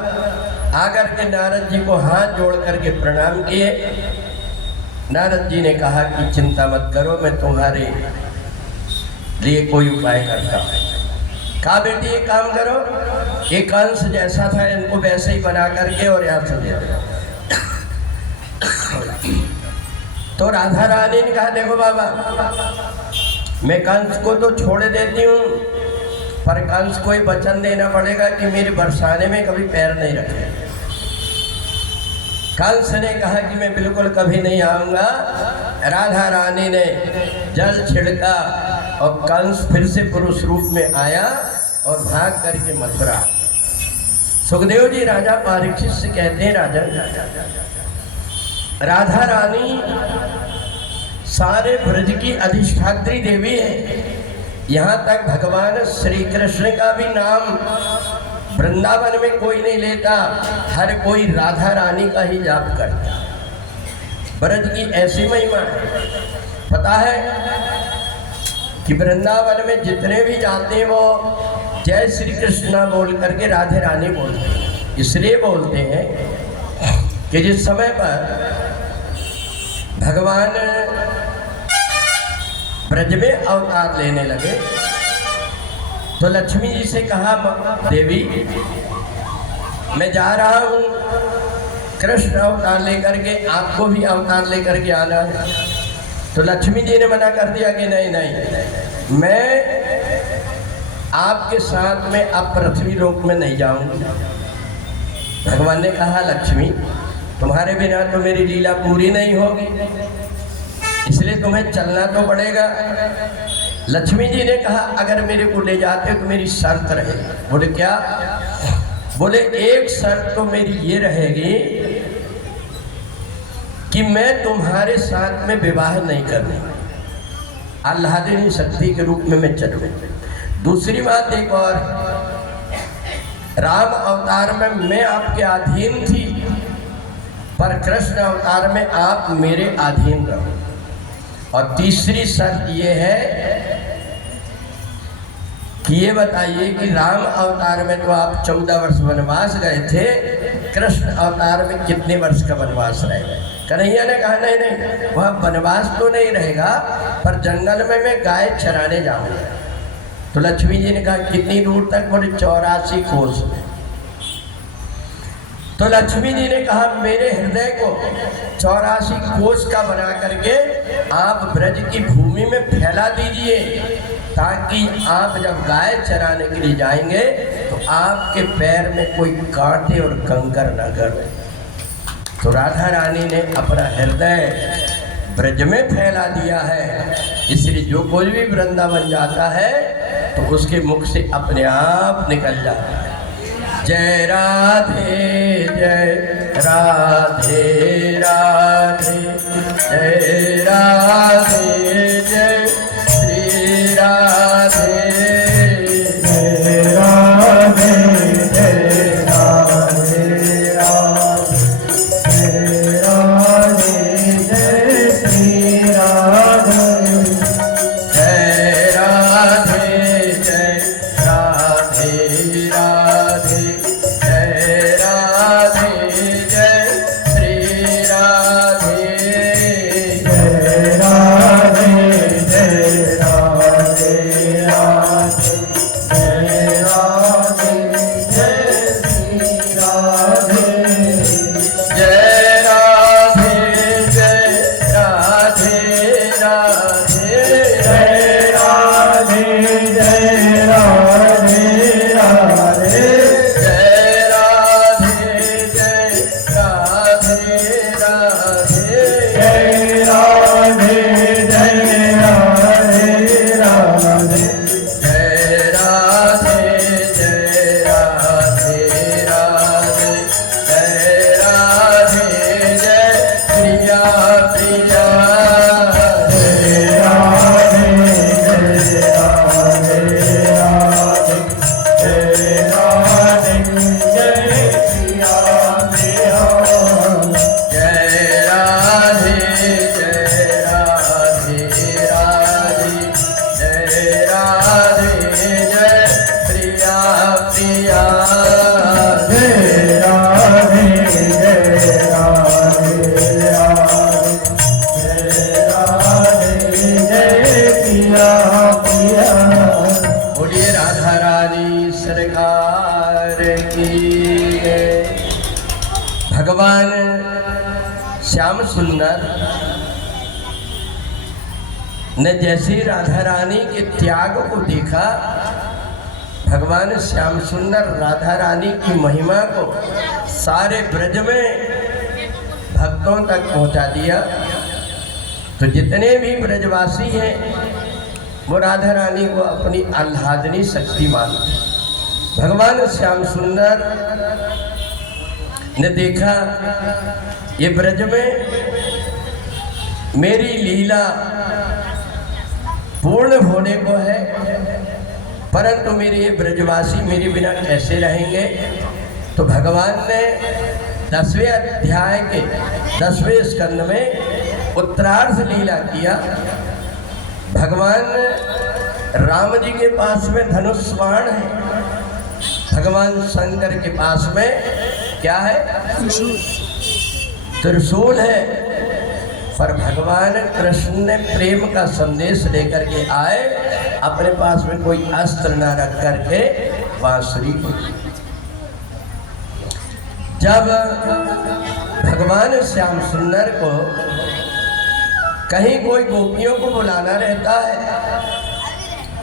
आकर के नारद जी को हाथ जोड़ करके प्रणाम किए। नारद जी ने कहा कि चिंता मत करो, मैं तुम्हारे लिए कोई उपाय करता हूँ। कहा बेटी ये काम करो, एक कंस जैसा था इनको वैसे ही बना करके और यहाँ से दे दो। तो राधा रानी ने कहा देखो बाबा, मैं कंस को तो छोड़ देती हूँ, पर कंस को ही वचन देना पड़ेगा कि मेरे बरसाने में कभी पैर नहीं रखे। कंस ने कहा कि मैं बिल्कुल कभी नहीं आऊँगा। राधा रानी ने जल छिड़का और कंस फिर से पुरुष रूप में आया और भाग करके मथुरा। सुखदेव जी राजा परीक्षित से कहते हैं राजा, राधा रानी सारे ब्रज की अधिष्ठात्री देवी है। यहाँ तक भगवान श्री कृष्ण का भी नाम वृंदावन में कोई नहीं लेता, हर कोई राधा रानी का ही जाप करता। ब्रज की ऐसी महिमा है। पता है कि वृंदावन में जितने भी जाते हैं वो जय श्री कृष्णा बोल करके राधे रानी बोलते हैं। इसलिए बोलते हैं कि जिस समय पर भगवान ब्रज में अवतार लेने लगे तो लक्ष्मी जी से कहा देवी मैं जा रहा हूँ कृष्ण अवतार लेकर के, आपको भी अवतार लेकर के आना है। तो लक्ष्मी जी ने मना कर दिया कि नहीं नहीं, मैं आपके साथ में अब पृथ्वी लोक में नहीं जाऊंगी। भगवान ने कहा लक्ष्मी तुम्हारे बिना तो मेरी लीला पूरी नहीं होगी, इसलिए तुम्हें चलना तो पड़ेगा। लक्ष्मी जी ने कहा अगर मेरे को ले जाते हो तो मेरी शर्त रहेगी। बोले क्या? बोले एक शर्त तो मेरी ये रहेगी कि मैं तुम्हारे साथ में विवाह नहीं करने, आह्लादिनी शक्ति के रूप में मैं चलूँ। दूसरी बात एक और, राम अवतार में मैं आपके अधीन थी, पर कृष्ण अवतार में आप मेरे अधीन रहो। और तीसरी शर्त ये है कि ये बताइए कि राम अवतार में तो आप 14 वर्ष वनवास गए थे, कृष्ण अवतार में कितने वर्ष का वनवास रहेगा? कन्हैया ने कहा नहीं नहीं, वह वनवास तो नहीं रहेगा, पर जंगल में मैं गाय चराने जाऊंगा। तो लक्ष्मी जी ने कहा कितनी दूर तक? बोले 84 कोस। तो लक्ष्मी जी ने कहा मेरे हृदय को 84 कोस का बना करके आप ब्रज की भूमि में फैला दीजिए, ताकि आप जब गाय चराने के लिए जाएंगे तो आपके पैर में कोई कांटे और कंकर न गड़े। तो राधा रानी ने अपना हृदय ब्रज में फैला दिया है, इसलिए जो कोई भी वृंदावन जाता है तो उसके मुख से अपने आप निकल जाता है, जय राधे जय राधे राधे, जय राधे जय श्री राधे, जय राधे जय राधे राधे, जय राधे जय श्री राधे, जय राधे जय राधे राधे, जय राधे जय श्री राधे, जय राधे जय राधे राधे, जय राधे जय श्री राधे, जय राधे जय राधे राधे, जय राधे जय राधे राधे, जय राधे जय राधे राधे, जय राधे जय राधे राधे, जय राधे जय राधे राधे, जय राधे जय प्रिया प्रिया, जय राधे जय राधे राधे, जय राधे जय प्रिया प्रिया, जय राधे जय राधे राधे, जय राधे जय प्रिया प्रिया, जय राधे जय राधे राधे, जय राधे जय प्रिया प्रिया। बोलिए राधा रानी सरकार की जय। भगवान श्याम सुंदर ने जैसे राधा रानी के त्याग को देखा, भगवान श्याम सुंदर राधा रानी की महिमा को सारे ब्रज में भक्तों तक पहुंचा दिया। तो जितने भी ब्रजवासी हैं वो राधा रानी को अपनी आह्लादनी शक्ति मानते। भगवान श्याम सुंदर ने देखा ये ब्रज में मेरी लीला पूर्ण होने को है, परंतु मेरे ये ब्रजवासी मेरे बिना कैसे रहेंगे। तो भगवान ने 10वें अध्याय के 10वें स्कंद में उत्तरार्ध लीला किया। भगवान राम जी के पास में धनुष बाण है, भगवान शंकर के पास में क्या है, त्रिशूल है। पर भगवान कृष्ण ने प्रेम का संदेश लेकर के आए, अपने पास में कोई अस्त्र न रख करके बांसुरी को। जब भगवान श्याम सुंदर को कहीं कोई गोपियों को बुलाना रहता है,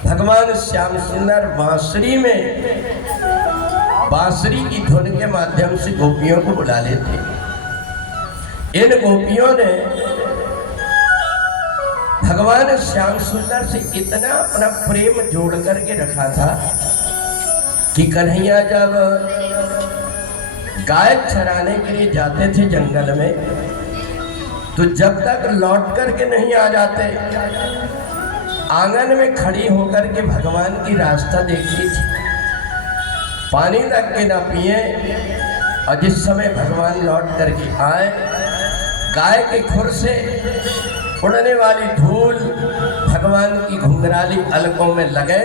भगवान श्याम सुंदर बांसुरी में बांसुरी की धुन के माध्यम से गोपियों को बुला लेते। इन गोपियों ने भगवान श्याम सुंदर से इतना अपना प्रेम जोड़ करके रखा था कि कन्हैया जब गाय चराने के लिए जाते थे जंगल में, तो जब तक लौट करके नहीं आ जाते, आंगन में खड़ी होकर के भगवान की रास्ता देखती थी। पानी तक के ना पिए, और जिस समय भगवान लौट करके आए, गाय के खुर से उड़ने वाली धूल भगवान की घुंघराली अलकों में लगे,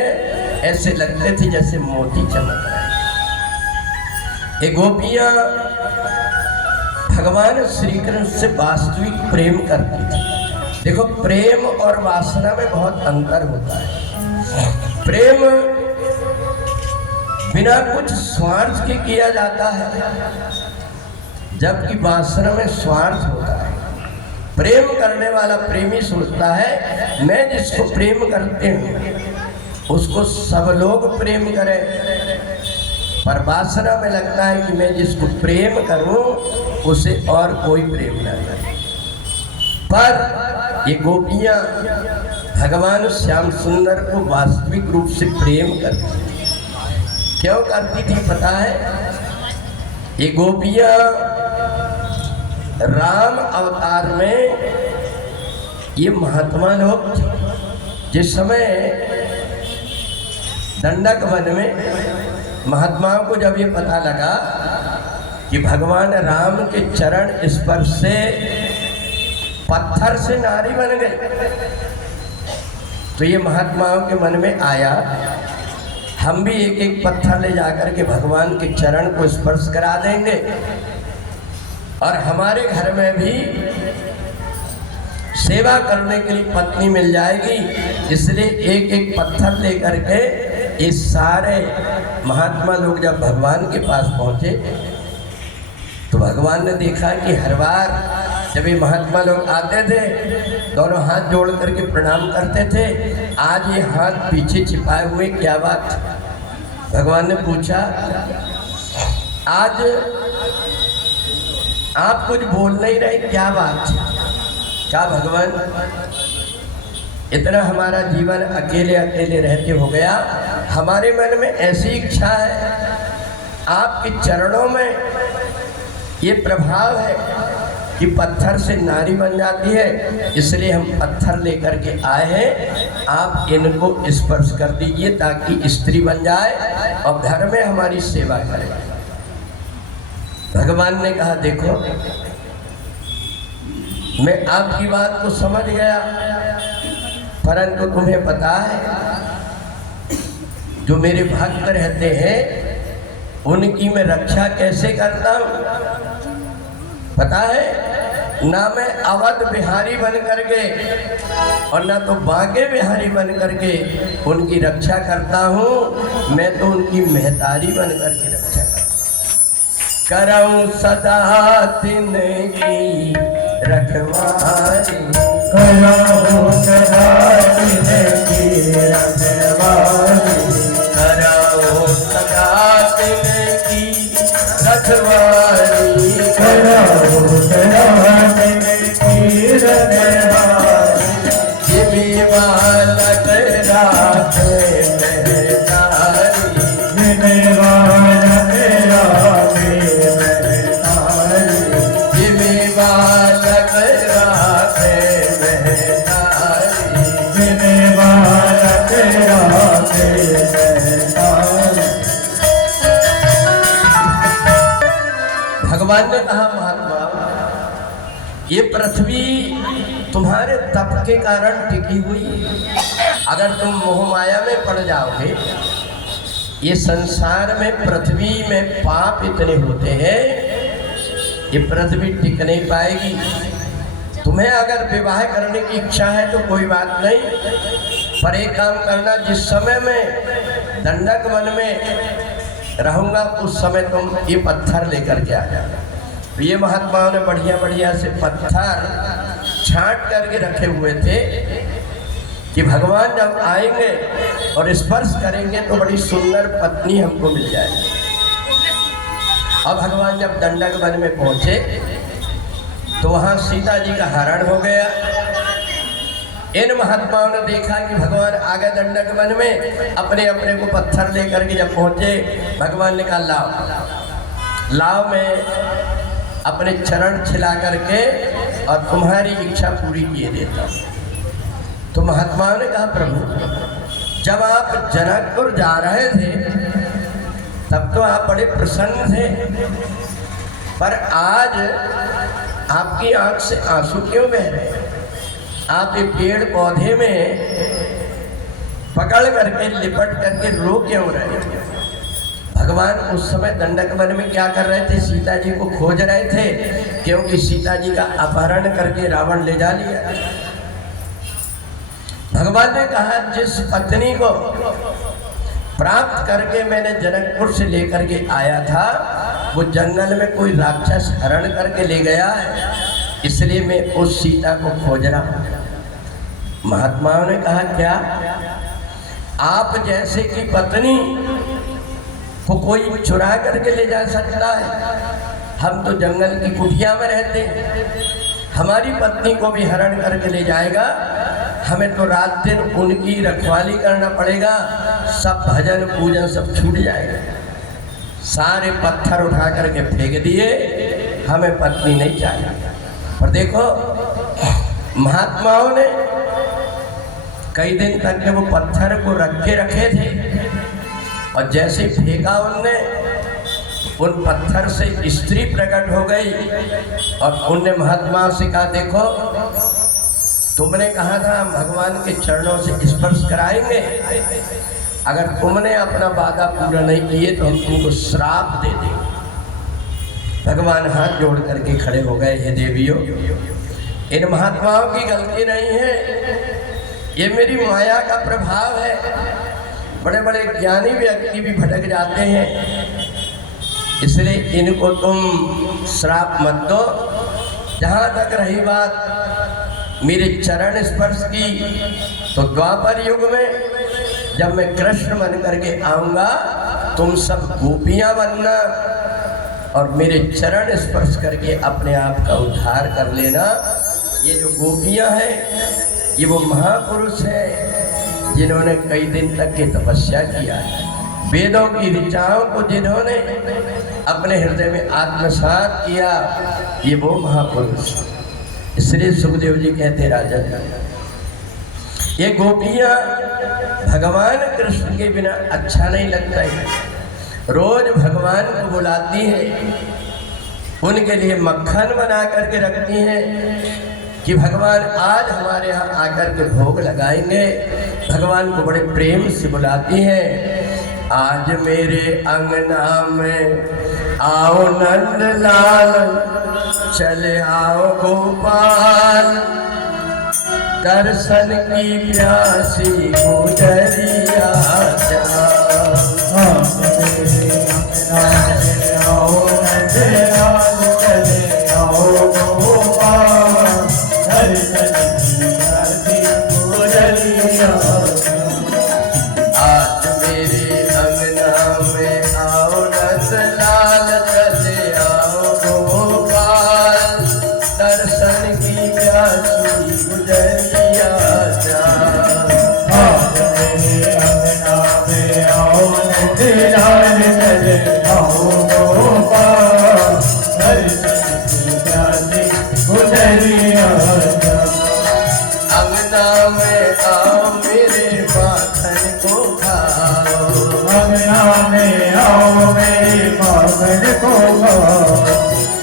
ऐसे लगते थे जैसे मोती चमक रहे। ये गोपियां भगवान श्री कृष्ण से वास्तविक प्रेम करती थी। देखो, प्रेम और वासना में बहुत अंतर होता है। प्रेम बिना कुछ स्वार्थ के किया जाता है, जबकि वासना में स्वार्थ होता है। प्रेम करने वाला प्रेमी सोचता है मैं जिसको प्रेम करते हूँ उसको सब लोग प्रेम करें, पर वासना में लगता है कि मैं जिसको प्रेम करूं उसे और कोई प्रेम न करे। पर ये गोपियां भगवान श्याम सुंदर को वास्तविक रूप से प्रेम करती थी। क्यों करती थी पता है? ये गोपियां राम अवतार में ये महात्मा लोग थे। जिस समय दंडक वन में महात्माओं को जब ये पता लगा कि भगवान राम के चरण स्पर्श से पत्थर से नारी बन गई, तो ये महात्माओं के मन में आया हम भी एक एक पत्थर ले जाकर के भगवान के चरण को स्पर्श करा देंगे और हमारे घर में भी सेवा करने के लिए पत्नी मिल जाएगी। इसलिए एक एक पत्थर लेकर के ये सारे महात्मा लोग जब भगवान के पास पहुंचे तो भगवान ने देखा कि हर बार जब ये महात्मा लोग आते थे दोनों हाथ जोड़ करके प्रणाम करते थे, आज ये हाथ पीछे छिपाए हुए क्या बात? भगवान ने पूछा, आज आप कुछ बोल नहीं रहे, क्या बात? क्या भगवान इतना हमारा जीवन अकेले अकेले रहते हो गया, हमारे मन में ऐसी इच्छा है, आपके चरणों में ये प्रभाव है कि पत्थर से नारी बन जाती है, इसलिए हम पत्थर लेकर के आए हैं, आप इनको स्पर्श कर दीजिए ताकि स्त्री बन जाए और घर में हमारी सेवा करे। भगवान ने कहा, देखो मैं आपकी बात को समझ गया, परंतु तुम्हें पता है जो मेरे भक्त रहते हैं उनकी मैं रक्षा कैसे करता हूँ? पता है, ना मैं अवध बिहारी बन करके और ना तो बांके बिहारी बन करके उनकी रक्षा करता हूँ, मैं तो उनकी महतारी बन करके रक्षा करता हूँ। करऊँ सदा तिनकी रखवारी, करऊँ सदा तिनकी रखवारी, करऊँ सदा तिनकी रखवारी, करऊँ सदा तिनकी रखवारी। जिमी बालक राखे महतारी, जिमी बालक राखे महतारी, जिमी बालक राखे महतारी। जिमी बालक राखे महतारी। भगवान ने कहा, महात्मा ये पृथ्वी तुम्हारे तप के कारण टिकी हुई, अगर तुम मोह माया में पड़ जाओगे, ये संसार में पृथ्वी में पाप इतने होते हैं, ये पृथ्वी टिक नहीं पाएगी। तुम्हें अगर विवाह करने की इच्छा है तो कोई बात नहीं, पर एक काम करना, जिस समय में दंडक वन में रहूंगा उस समय तुम ये पत्थर लेकर के आ जाना। तो ये महात्माओं ने बढ़िया बढ़िया से पत्थर छांट करके रखे हुए थे कि भगवान जब आएंगे और स्पर्श करेंगे तो बड़ी सुंदर पत्नी हमको मिल जाएगी। और भगवान जब दंडक वन में पहुंचे तो वहाँ सीता जी का हरण हो गया। इन महात्माओं ने देखा कि भगवान आ गए दंडक वन में, अपने अपने को पत्थर लेकर के जब पहुंचे, भगवान ने कहा, लाओ लाओ, मैं अपने चरण छिला करके और तुम्हारी इच्छा पूरी किए देता हूँ। तो महात्माओं ने कहा, प्रभु जब आप जनकपुर जा रहे थे तब तो आप बड़े प्रसन्न थे, पर आज आपकी आंख से आंसू क्यों बह रहे हैं? आप ये पेड़ पौधे में पकड़ करके लिपट करके रो क्यों रहे हैं? भगवान उस समय दंडक वन में क्या कर रहे थे? सीता जी को खोज रहे थे, क्योंकि सीता जी का अपहरण करके रावण ले जा लिया। भगवान ने कहा, जिस पत्नी को प्राप्त करके मैंने जनकपुर से लेकर के आया था, वो जंगल में कोई राक्षस हरण करके ले गया है, इसलिए मैं उस सीता को खोज रहा हूं। महात्माओं ने कहा, क्या? आप जैसे कि पत्नी को कोई चुरा करके ले जा सकता है? हम तो जंगल की कुटिया में रहते हैं, हमारी पत्नी को भी हरण करके ले जाएगा, हमें तो रात दिन उनकी रखवाली करना पड़ेगा, सब भजन पूजन सब छूट जाएगा। सारे पत्थर उठा करके फेंक दिए, हमें पत्नी नहीं चाहिए। पर देखो महात्माओं ने कई दिन तक के वो पत्थर को रखे थे, और जैसे फेंका उनने, उन पत्थर से स्त्री प्रकट हो गई और उनने महात्मा से कहा, देखो तुमने कहा था हम भगवान के चरणों से स्पर्श कराएंगे, अगर तुमने अपना वादा पूरा नहीं किए तो हम तुमको श्राप दे देंगे। भगवान हाथ जोड़ करके खड़े हो गए, हे देवियों, इन महात्माओं की गलती नहीं है, ये मेरी माया का प्रभाव है। बड़े बड़े ज्ञानी व्यक्ति भी भटक जाते हैं, इसलिए इनको तुम श्राप मत दो। जहाँ तक रही बात मेरे चरण स्पर्श की, तो द्वापर युग में जब मैं कृष्ण बन करके आऊँगा, तुम सब गोपियाँ बनना और मेरे चरण स्पर्श करके अपने आप का उद्धार कर लेना। ये जो गोपियाँ हैं ये वो महापुरुष हैं जिन्होंने कई दिन तक की तपस्या किया है, वेदों की ऋचाओं को जिन्होंने अपने हृदय में आत्मसात किया, ये वो महापुरुष। इसलिए सुखदेव जी कहते, राजन ये गोपियाँ भगवान कृष्ण के बिना अच्छा नहीं लगता है, रोज भगवान को बुलाती है, उनके लिए मक्खन बना करके रखती हैं कि भगवान आज हमारे यहाँ आकर के भोग लगाएंगे। भगवान को बड़े प्रेम से बुलाती हैं, आज मेरे अंगना में आओ नंद लाल, चले आओ गोपाल, दर्शन की प्यासी गुजरिया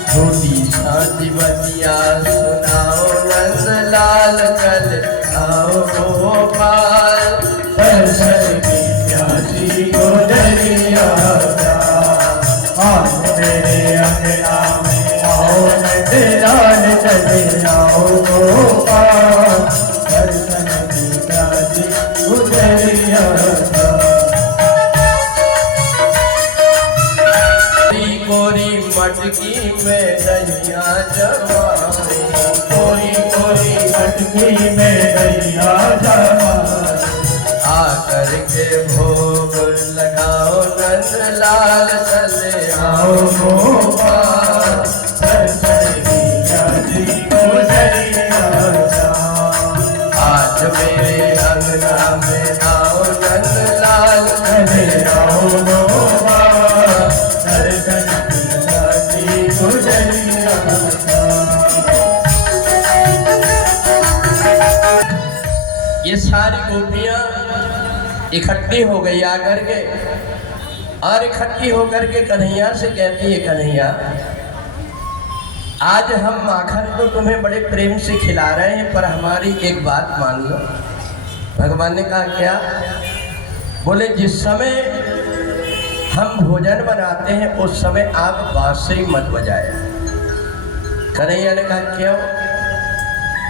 छोटी शादी बतिया सुनाओ नंद लाल, कल आओ गोपाल, दर्शन की प्यासी गुजरिया आज मेरे अंगना में आओ नंद लाल, चले आओ गोपाल, दर्शन की प्यासी गुजरिया। मटकी में दहिया जमाए, कोरी कोरी मटकी में दहिया जमाए, आकर के भोग लगाओ नंद लाल, चले आओ गोपाल, दर्शन की प्यासी गुजरिया। आज मेरे अंगना में आओ नंद लाल, चले आओ गोपाल, दर्शन ये सारी गोपियां इकट्ठी हो गई आकर के, और इकट्ठी होकर के कन्हैया से कहती है, कन्हैया आज हम माखन तो तुम्हें बड़े प्रेम से खिला रहे हैं, पर हमारी एक बात मान लो। भगवान ने कहा, क्या? बोले, जिस समय हम भोजन बनाते हैं उस समय आप बांसुरी मत बजाया। कन्हैया ने कहा, क्यों?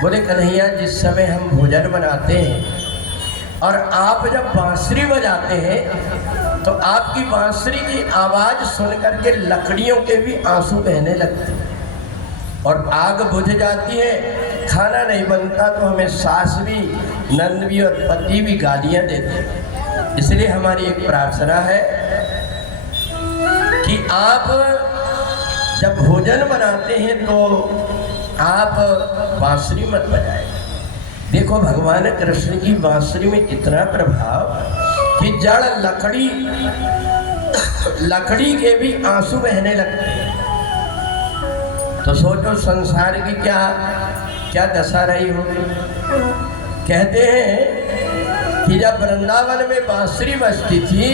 बोले, कन्हैया जिस समय हम भोजन बनाते हैं और आप जब बांसुरी बजाते हैं तो आपकी बांसुरी की आवाज़ सुन करके लकड़ियों के भी आंसू बहने लगते हैं और आग बुझ जाती है, खाना नहीं बनता तो हमें सास भी, नंद भी और पति भी गालियाँ देते हैं। इसलिए हमारी एक प्रार्थना है कि आप जब भोजन बनाते हैं तो आप बांसुरी मत बजाएं। देखो भगवान कृष्ण की बांसुरी में इतना प्रभाव कि जड़ लकड़ी के भी आंसू बहने लगते हैं। तो सोचो संसार की क्या क्या दशा रही होगी। कहते हैं कि जब वृंदावन में बांसुरी बजती थी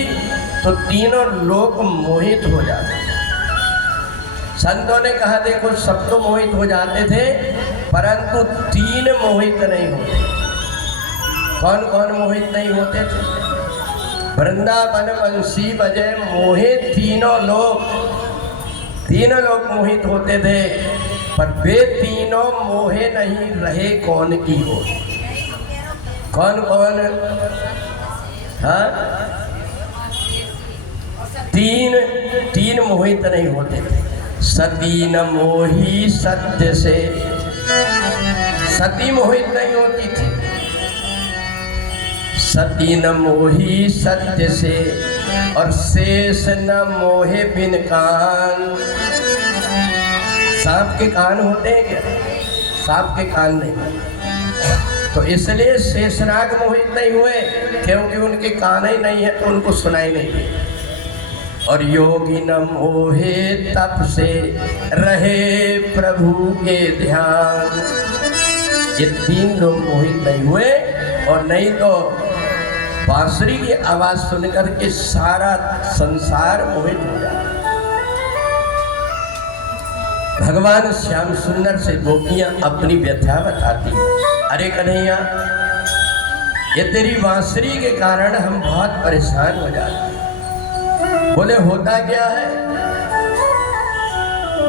तो तीनों लोग मोहित हो जाते थे। संतों ने कहा देखो सब तो मोहित हो जाते थे परंतु तीन मोहित नहीं होते। कौन कौन मोहित नहीं होते थे? वृंदावन बंसी बजे मोहे तीनों लोग मोहित होते थे, पर वे तीनों मोहे नहीं रहे कौन की हो। कौन कौन? हाँ, तीन मोहित नहीं होते थे। सती न मोही सत्य से, सती मोहित नहीं होती थी। सती न मोही सत्य से और शेष न मोहे बिन कान। सांप के कान होते हैं क्या? सांप के कान नहीं। तो इसलिए शेषनाग मोहित नहीं हुए क्योंकि उनके कान ही नहीं है तो उनको सुनाई नहीं दे। और योगी न मोहे तप से रहे प्रभु के ध्यान। ये तीन लोग मोहित नहीं हुए। और नहीं तो बांसुरी की आवाज सुनकर के सारा संसार मोहित हो जाए। भगवान श्याम सुंदर से गोपियां अपनी व्यथा बताती, अरे कन्हैया ये तेरी बांसुरी के कारण हम बहुत परेशान हो जाते। बोले होता क्या है?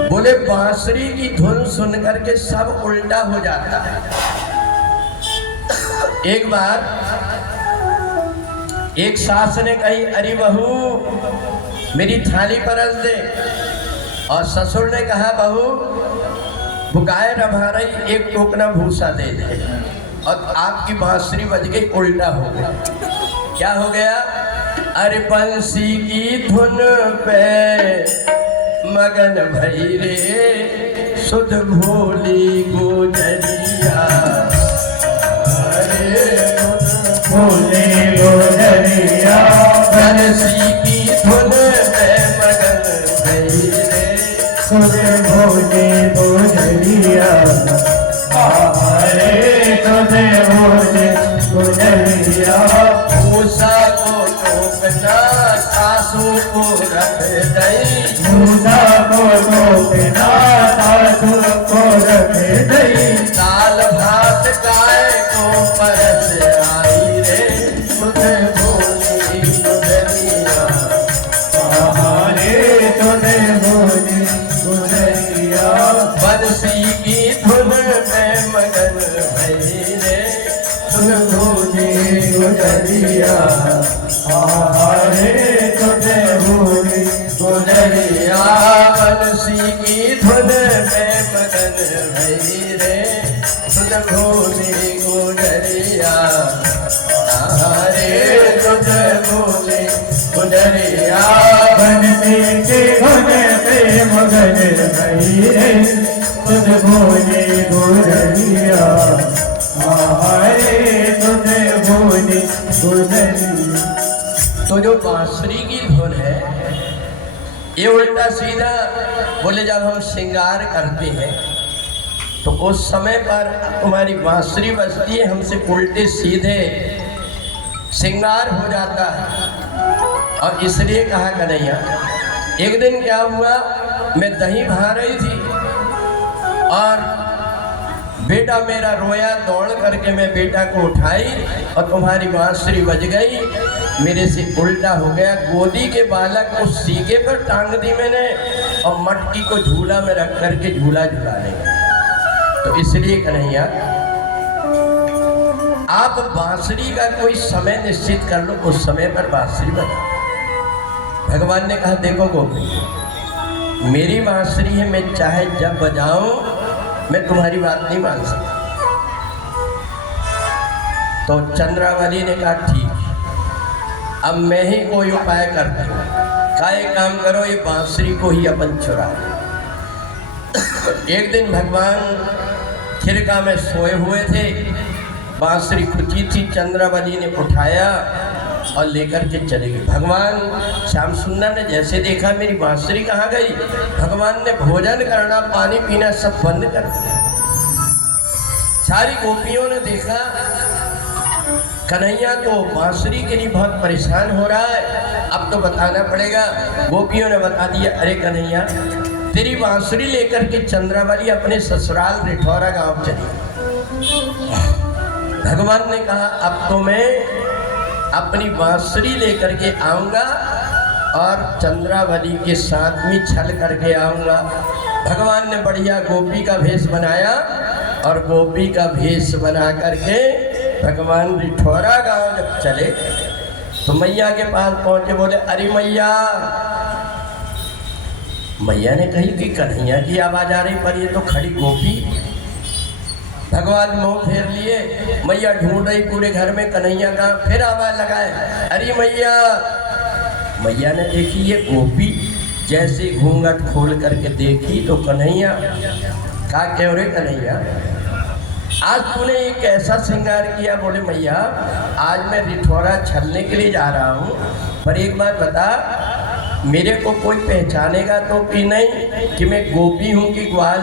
बोले बांसुरी की धुन सुनकर के सब उल्टा हो जाता है। एक बार एक सास ने कही अरे बहू मेरी थाली परस दे, और ससुर ने कहा बहू गाय रभा रही एक टोकना भूसा दे दे। और आपकी बांसुरी बज गई, उल्टा हो गया। क्या हो गया? अरे बंसी की धुन पे मगन भई रे सुध भोली गुजरिया। अरे भोले गुजरिया बंसी की धुन पे मगन भई रे सुध भोले गुजरिया। हरे सुध भोले गुजरिया। मूसा को टोकना सासू को रख दई। मूसा को टोकना सासू को रख दई। दाल भात गाय को परस आई रे सुध भोली गुजरिया। हरे सुध भोले गुजरिया। बंसी की धुन में मगन भई रे सुध भोली गुजरिया। हरे सुध भोले गुजरिया। बंसी की धुन में मगन भई रे सुध भोली गुजरिया। हरे सुध भोली गुजरिया। बनते के धुन पे मगन भई रे सुध भोले गुजरिया। हरे सुध भोले गुजरिया। तो जो बांसुरी की धुन है ये उल्टा सीधा, बोले जब हम श्रृंगार करते हैं तो उस समय पर तुम्हारी बांसुरी बजती है, हमसे उल्टे सीधे श्रृंगार हो जाता है। और इसलिए कहा कन्हैया, एक दिन क्या हुआ, मैं दही भा रही थी और बेटा मेरा रोया, दौड़ करके मैं बेटा को उठाई और तुम्हारी बांसुरी बज गई, मेरे से उल्टा हो गया। गोदी के बालक को सीगे पर टांग दी मैंने और मटकी को झूला में रख करके झूला झुलाने लगा। तो इसलिए कन्हैया आप बांसुरी का कोई समय निश्चित कर लो, उस समय पर बांसुरी बजाओ। भगवान ने कहा देखो गोपी मेरी बांसुरी है, मैं चाहे जब बजाऊं मैं तुम्हारी बात नहीं मान सकता। तो चंद्रावली ने कहा ठीक। अब मैं ही कोई उपाय करती हूँ। का एक काम करो, ये बांसुरी को ही अपन चुरा। एक दिन भगवान खिरका में सोए हुए थे, बांसुरी खुची थी, चंद्रावली ने उठाया और लेकर के चले गए। भगवान श्याम सुंदर ने जैसे देखा मेरी बांसुरी कहाँ गई, भगवान ने भोजन करना पानी पीना सब बंद कर दिया। सारी गोपियों ने देखा कन्हैया तो बांसुरी के लिए बहुत परेशान हो रहा है, अब तो बताना पड़ेगा। गोपियों ने बता दिया, अरे कन्हैया तेरी बांसुरी लेकर के चंद्रावली अपने ससुराल रिठौरा गांव चली। भगवान ने कहा अब तो मैं अपनी बांसुरी लेकर के आऊँगा और चंद्रावली के साथ में छल करके आऊँगा। भगवान ने बढ़िया गोपी का भेष बनाया और गोपी का भेष बना करके भगवान रिठौरा गांव जब चले तो मैया के पास पहुँचे, बोले अरे मैया। मैया ने कही कि कन्हैया की आवाज़ आ रही, पर ये तो खड़ी गोपी। भगवान मुंह फेर लिए, मैया ढूंढ रही पूरे घर में कन्हैया का, फिर आवाज़ लगाए अरे मैया। मैया ने देखी ये गोपी, जैसे घूंघट खोल करके देखी तो कन्हैया। का कह रहे कन्हैया, आज तूने एक ऐसा श्रृंगार किया। बोले मैया आज मैं रिठौरा छलने के लिए जा रहा हूँ, पर एक बात बता, मेरे को कोई पहचानेगा तो कि नहीं कि मैं गोपी हूँ कि ग्वाल।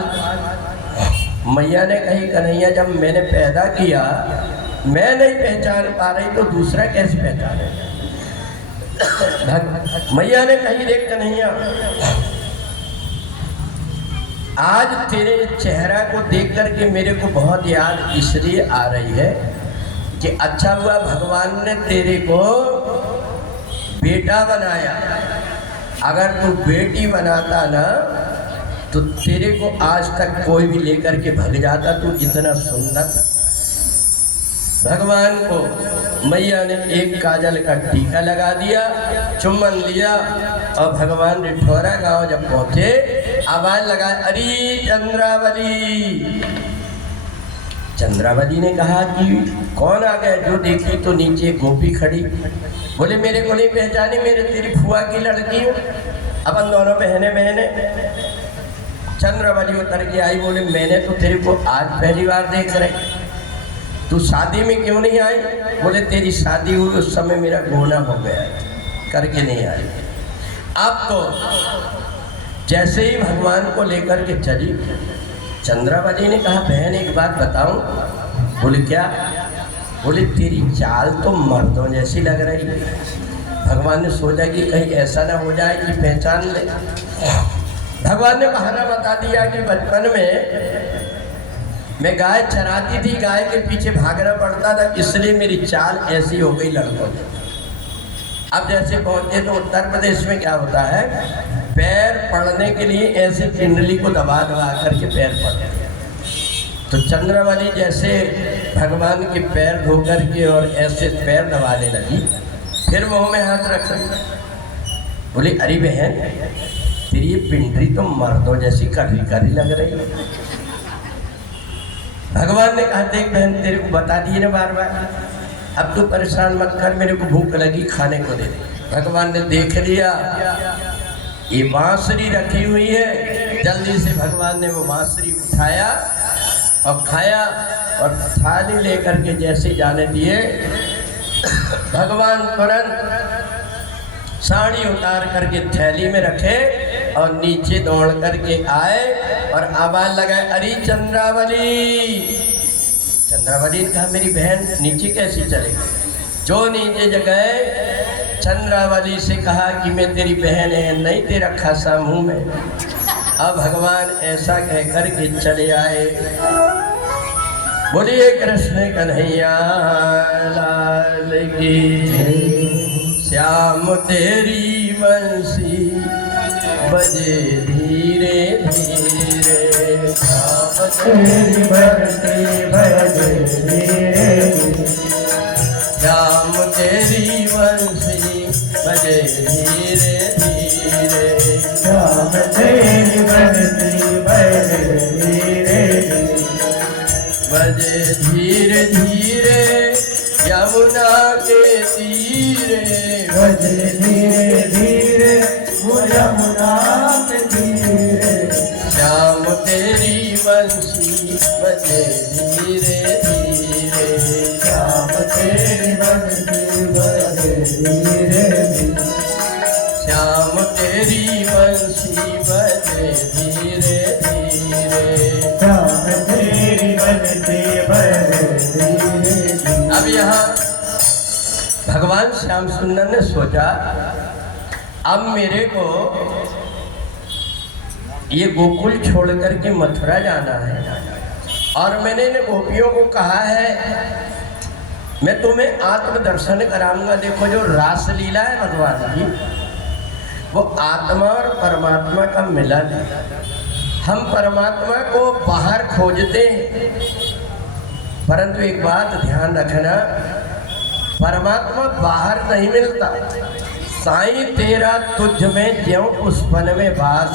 मैया ने कही कन्हैया जब मैंने पैदा किया मैं नहीं पहचान पा रही तो दूसरा कैसे पहचाने। मैया ने कही देख कन्हैया, आज तेरे चेहरा को देख करके मेरे को बहुत याद इसलिए आ रही है कि अच्छा हुआ भगवान ने तेरे को बेटा बनाया। अगर तू बेटी बनाता ना तो तेरे को आज तक कोई भी लेकर के भग जाता, तू इतना सुंदर। भगवान को मैया ने एक काजल का टीका लगा दिया, चुम्बन लिया और भगवान रिठौरा गांव जब पहुंचे आवाज लगाए अरे चंद्रावली। चंद्रावली ने कहा कि कौन आ गया, जो देखी तो नीचे गोपी खड़ी। बोले मेरे को नहीं पहचानी, मेरे तेरी फुआ की लड़की हूँ, अपन दोनों बहने बहने। चंद्रावली उतर के आई, बोले मैंने तो तेरे को आज पहली बार देख रही, तू शादी में क्यों नहीं आई। बोले तेरी शादी हुई उस समय मेरा गोना हो गया करके नहीं आई। अब तो जैसे ही भगवान को लेकर के चली, चंद्रावली ने कहा बहन एक बात बताऊं। बोले क्या। बोले तेरी चाल तो मर्दों जैसी लग रही है। भगवान ने सोचा कि कहीं ऐसा ना हो जाए कि पहचान ले। भगवान ने बहाना बता दिया कि बचपन में मैं गाय चराती थी, गाय के पीछे भागना पड़ता था, इसलिए मेरी चाल ऐसी हो गई लड़कों में। अब जैसे पहुंचे तो उत्तर प्रदेश में क्या होता है, पैर पड़ने के लिए ऐसे पिंडली को दबा दबा करके पैर पड़ते हैं। तो चंद्रावली जैसे भगवान के पैर धो करके और ऐसे पैर दबाने लगी, फिर मुँह में हाथ रख रही। बोली अरे बहन तेरी ये पिंडली तो मर्दों जैसी कड़ी कड़ी लग रही है। भगवान ने कहा देख बहन तेरे को बता दिए ना बार बार, अब तू परेशान मत कर, मेरे को भूख लगी खाने को दे दे। भगवान ने देख लिया ये बांसुरी रखी हुई है, जल्दी से भगवान ने वो बांसुरी उठाया और खाया और थाली लेकर के जैसे जाने दिए, भगवान तुरंत साड़ी उतार करके थैली में रखे और नीचे दौड़ करके आए और आवाज लगाए अरे चंद्रावली। चंद्रावली ने कहा मेरी बहन नीचे कैसी चलेगी। जो नीचे जगह चंद्रावली से कहा कि मैं तेरी बहन है, नहीं तेरा खासा मुंह में। अब भगवान ऐसा कह कर के चले आए। बोलिए कृष्ण कन्हैया लाल की। श्याम तेरी बंसी बजे धीरे धीरे, श्याम तेरी बंसी बजे धीरे, श्याम तेरी बंसी बजे धीरे धीरे, श्याम तेरी बंसी बजे धीरे, बजे धीरे धीरे यमुना के तीरे बजे धीरे धीरे वो यमुना के तीरे। श्याम तेरी बंसी बजे धीरे धीरे। श्याम तेरी बंसी बजे धीरे धीरे। श्याम तेरी बंसी बजे धीरे धीरे। श्याम तेरी बंसी बजे धीरे धीरे। अब यहाँ भगवान श्याम सुंदर ने सोचा अब मेरे को ये गोकुल छोड़ करके मथुरा जाना है और मैंने इन गोपियों को कहा है मैं तुम्हें आत्मदर्शन कराऊंगा। देखो जो रासलीला है भगवान की वो आत्मा और परमात्मा का मिलन है। हम परमात्मा को बाहर खोजते हैं परंतु एक बात ध्यान रखना परमात्मा बाहर नहीं मिलता। साईं तेरा तुझ में ज्यों पुष्पन में वास।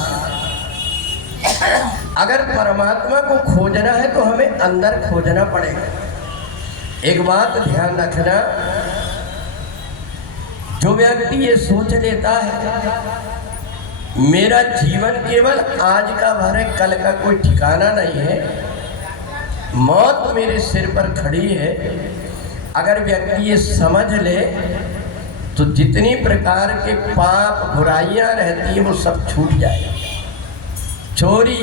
अगर परमात्मा को खोजना है तो हमें अंदर खोजना पड़ेगा। एक बात ध्यान रखना जो व्यक्ति ये सोच लेता है मेरा जीवन केवल आज का भर है कल का कोई ठिकाना नहीं है मौत मेरे सिर पर खड़ी है। अगर व्यक्ति ये समझ ले तो जितनी प्रकार के पाप बुराइयां रहती हैं वो सब छूट जाए। चोरी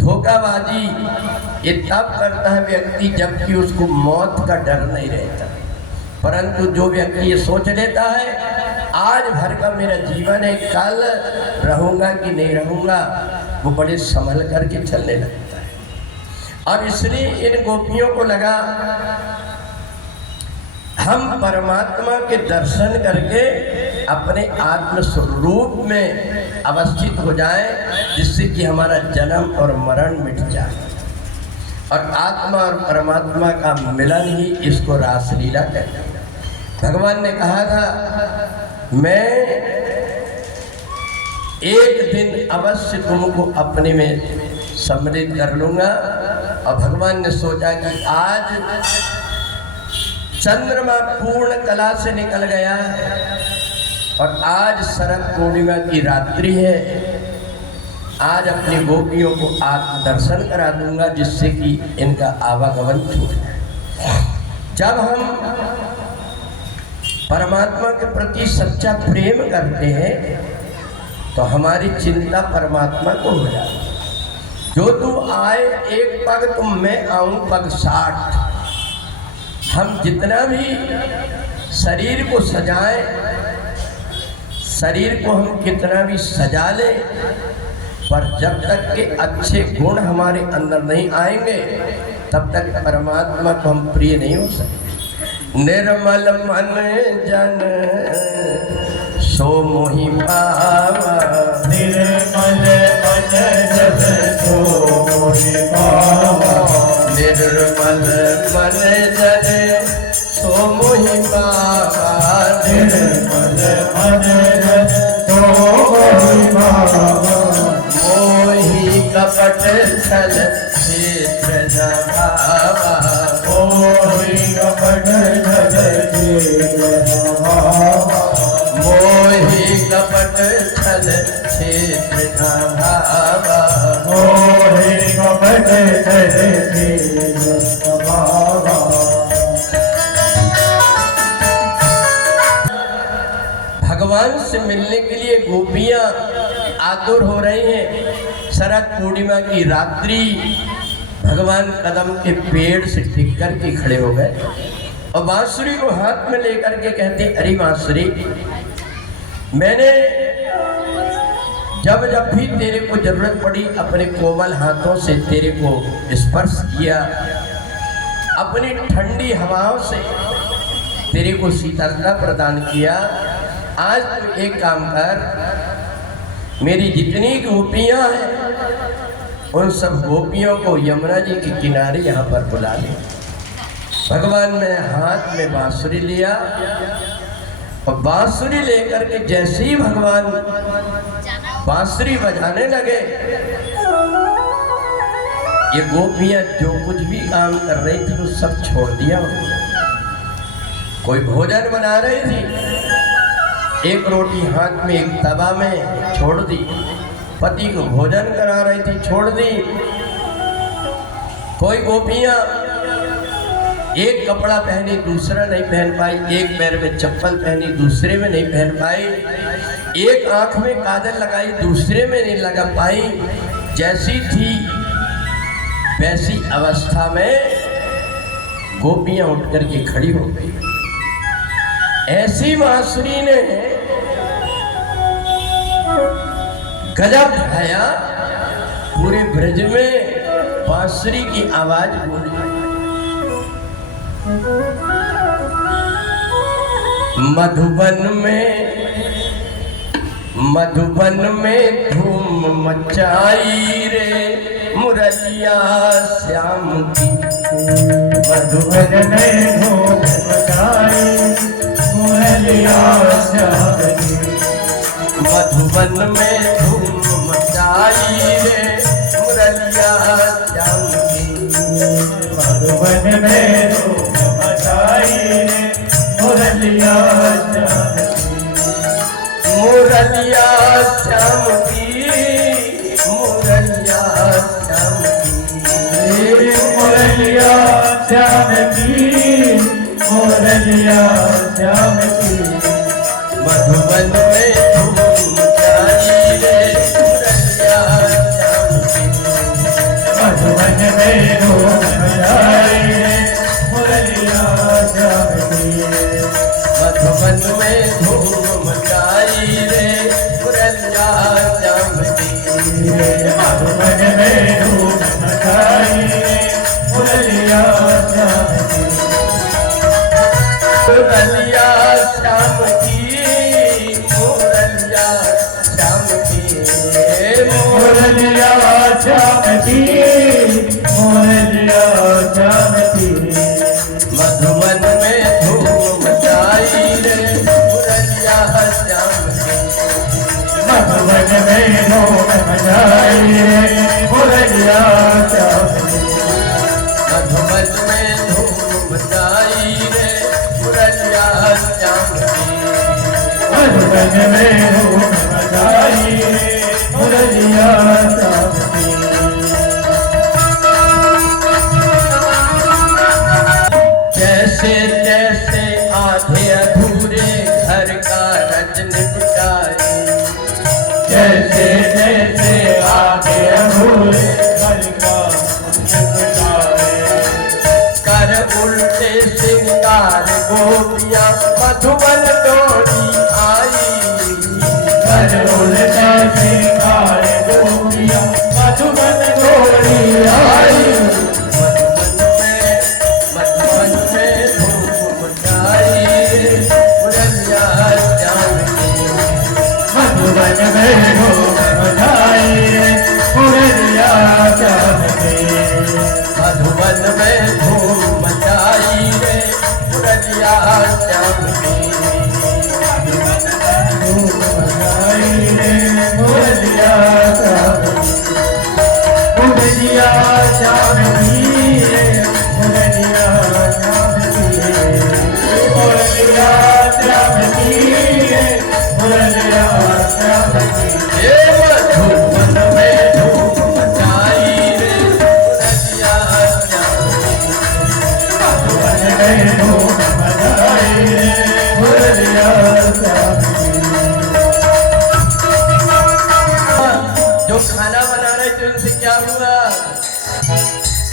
धोखाबाजी ये तब करता है व्यक्ति जबकि उसको मौत का डर नहीं रहता। परंतु जो व्यक्ति ये सोच लेता है आज भर का मेरा जीवन है कल रहूंगा कि नहीं रहूंगा वो बड़े संभल करके चलने लगता है। और इसलिए इन गोपियों को लगा हम परमात्मा के दर्शन करके अपने आत्म स्वरूप में अवस्थित हो जाएं जिससे कि हमारा जन्म और मरण मिट जाए। और आत्मा और परमात्मा का मिलन ही इसको रासलीला कहते हैं। भगवान ने कहा था मैं एक दिन अवश्य तुमको अपने में सम्मिलित कर लूंगा। और भगवान ने सोचा कि आज चंद्रमा पूर्ण कला से निकल गया है और आज शरद पूर्णिमा की रात्रि है। आज अपनी गोपियों को आत्मदर्शन करा दूंगा जिससे कि इनका आवागमन छूट जाए। जब हम परमात्मा के प्रति सच्चा प्रेम करते हैं तो हमारी चिंता परमात्मा को हो जाती है। जो तू आए एक पग तुम मैं आऊं पग 60। हम जितना भी शरीर को सजाएं शरीर को हम कितना भी सजा लें पर जब तक के अच्छे गुण हमारे अंदर नहीं आएंगे तब तक परमात्मा को हम प्रिय नहीं हो सकते। निर्मल मन जन सो मोहि पावा। निर्मल मन जन सो मोहि पावा। निर्मल मन जन सो मोहि पावा। निर्मल मन जन सो मोहि पावा। मोहि कपट छल क्षेत्र न भावा। मोहि कपट छल क्षेत्र न भावा। मोहि कपट छल क्षेत्र न भावा। मोहि कपट छल क्षेत्र न भावा। भगवान से मिलने के लिए गोपियां आतुर हो रही हैं। शरद पूर्णिमा की रात्रि भगवान कदम के पेड़ से टिक कर के खड़े हो गए और बांसुरी को हाथ में लेकर के कहते अरे बांसुरी मैंने जब जब भी तेरे को जरूरत पड़ी अपने कोमल हाथों से तेरे को स्पर्श किया। अपनी ठंडी हवाओं से तेरे को शीतलता प्रदान किया। आज तू एक काम कर मेरी जितनी गोपियां हैं उन सब गोपियों को यमुना जी के किनारे यहाँ पर बुला ले। भगवान ने हाथ में बांसुरी लिया और बांसुरी लेकर के जैसे ही भगवान बांसुरी बजाने लगे ये गोपियां जो कुछ भी काम कर रही थी वो सब छोड़ दिया। कोई भोजन बना रही थी, एक रोटी हाथ में एक तवा में छोड़ दी, पति को भोजन करा रही थी, छोड़ दी। कोई गोपियां एक कपड़ा पहनी दूसरा नहीं पहन पाई, एक पैर में चप्पल पहनी दूसरे में नहीं पहन पाई, एक आंख में काजल लगाई दूसरे में नहीं लगा पाई। जैसी थी वैसी अवस्था में गोपियां उठ करके खड़ी हो गई। ऐसी बांसुरी ने गजब ढाया, पूरे ब्रज में बांसुरी की आवाज गूंजी। मधुबन में धूम मचाई रे मुरलिया श्याम की। मधुबन में धूम मचाई मुरलिया श्याम की। मधुबन में धूम मचाई रे मुरलिया श्याम की। मधुबन में धूम मचाई रे मुरलिया श्याम की। मुरलिया श्याम की, मुरलिया श्याम की। मुरलिया श्याम की, मुरलिया श्याम की। मधुबन में धूम मचाई रे मुरलिया श्याम की। मधुबन में धूम मचाई रे मुरलिया श्याम की। मधुबन में धूम मचाई रे मुरलिया श्याम की। मधुबन में धूम मचाई रे मुरलिया श्याम की। मुरलिया श्याम की, मुरलिया श्याम की। मुरलिया श्याम की, मुरलिया श्याम की। मधुबन में धूम मचाई रे मुरलिया श्याम की। मधुबन में धूम मचाई रे मुरलिया श्याम की। मधुबन में धूम मचाई रे मुरलिया श्याम की। मधुबन में धूम मचाई रे मुरलिया श्याम की। जैसे जैसे आधे अधूरे घर का रज निपटाए। जैसे जैसे आगे अधूरे घर का निपटाए। कर उल्टे सिंगार गोपियां मधुबन दौड़ी आई। कर उल्टे सिंगार गोपियां मधुबन दौड़ी आई। मधुबन में धूम मचाई रे मुरलिया श्याम की। मधुबन में धूम मचाई रे मुरलिया श्याम की। मधुबन में धूम मचाई रे मुरलिया श्याम की। धूम मचाई रे मुरलिया श्याम की। मुरलिया श्याम की रे मुरलिया श्याम की। मुरलिया श्याम की रे मुरलिया श्याम की। हे मधुबन में धूम मचाई रे मुरलिया श्याम की। मधुबन में धूम मचाई रे मुरलिया श्याम की। जो खाना बना रहे थे उनसे क्या हुआ?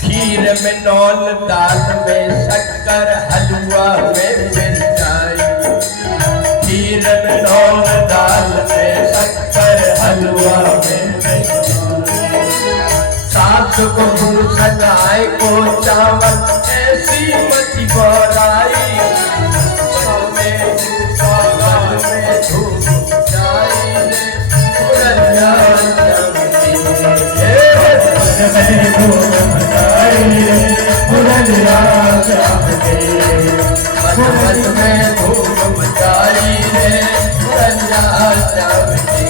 खीर में नौन, दाल में शक्कर, हलवा में मिर्चाई। खीर में नौन, दाल में शक्कर, हलवा में मिर्चाई। सास को भूषण आए को चावल, ऐसी मची बोराई। में धूम मचाई रे मुरलिया श्याम की। में धूम मचाई रे मुरलिया श्याम की। मधुबन में धूम मचाई रे मुरलिया श्याम की।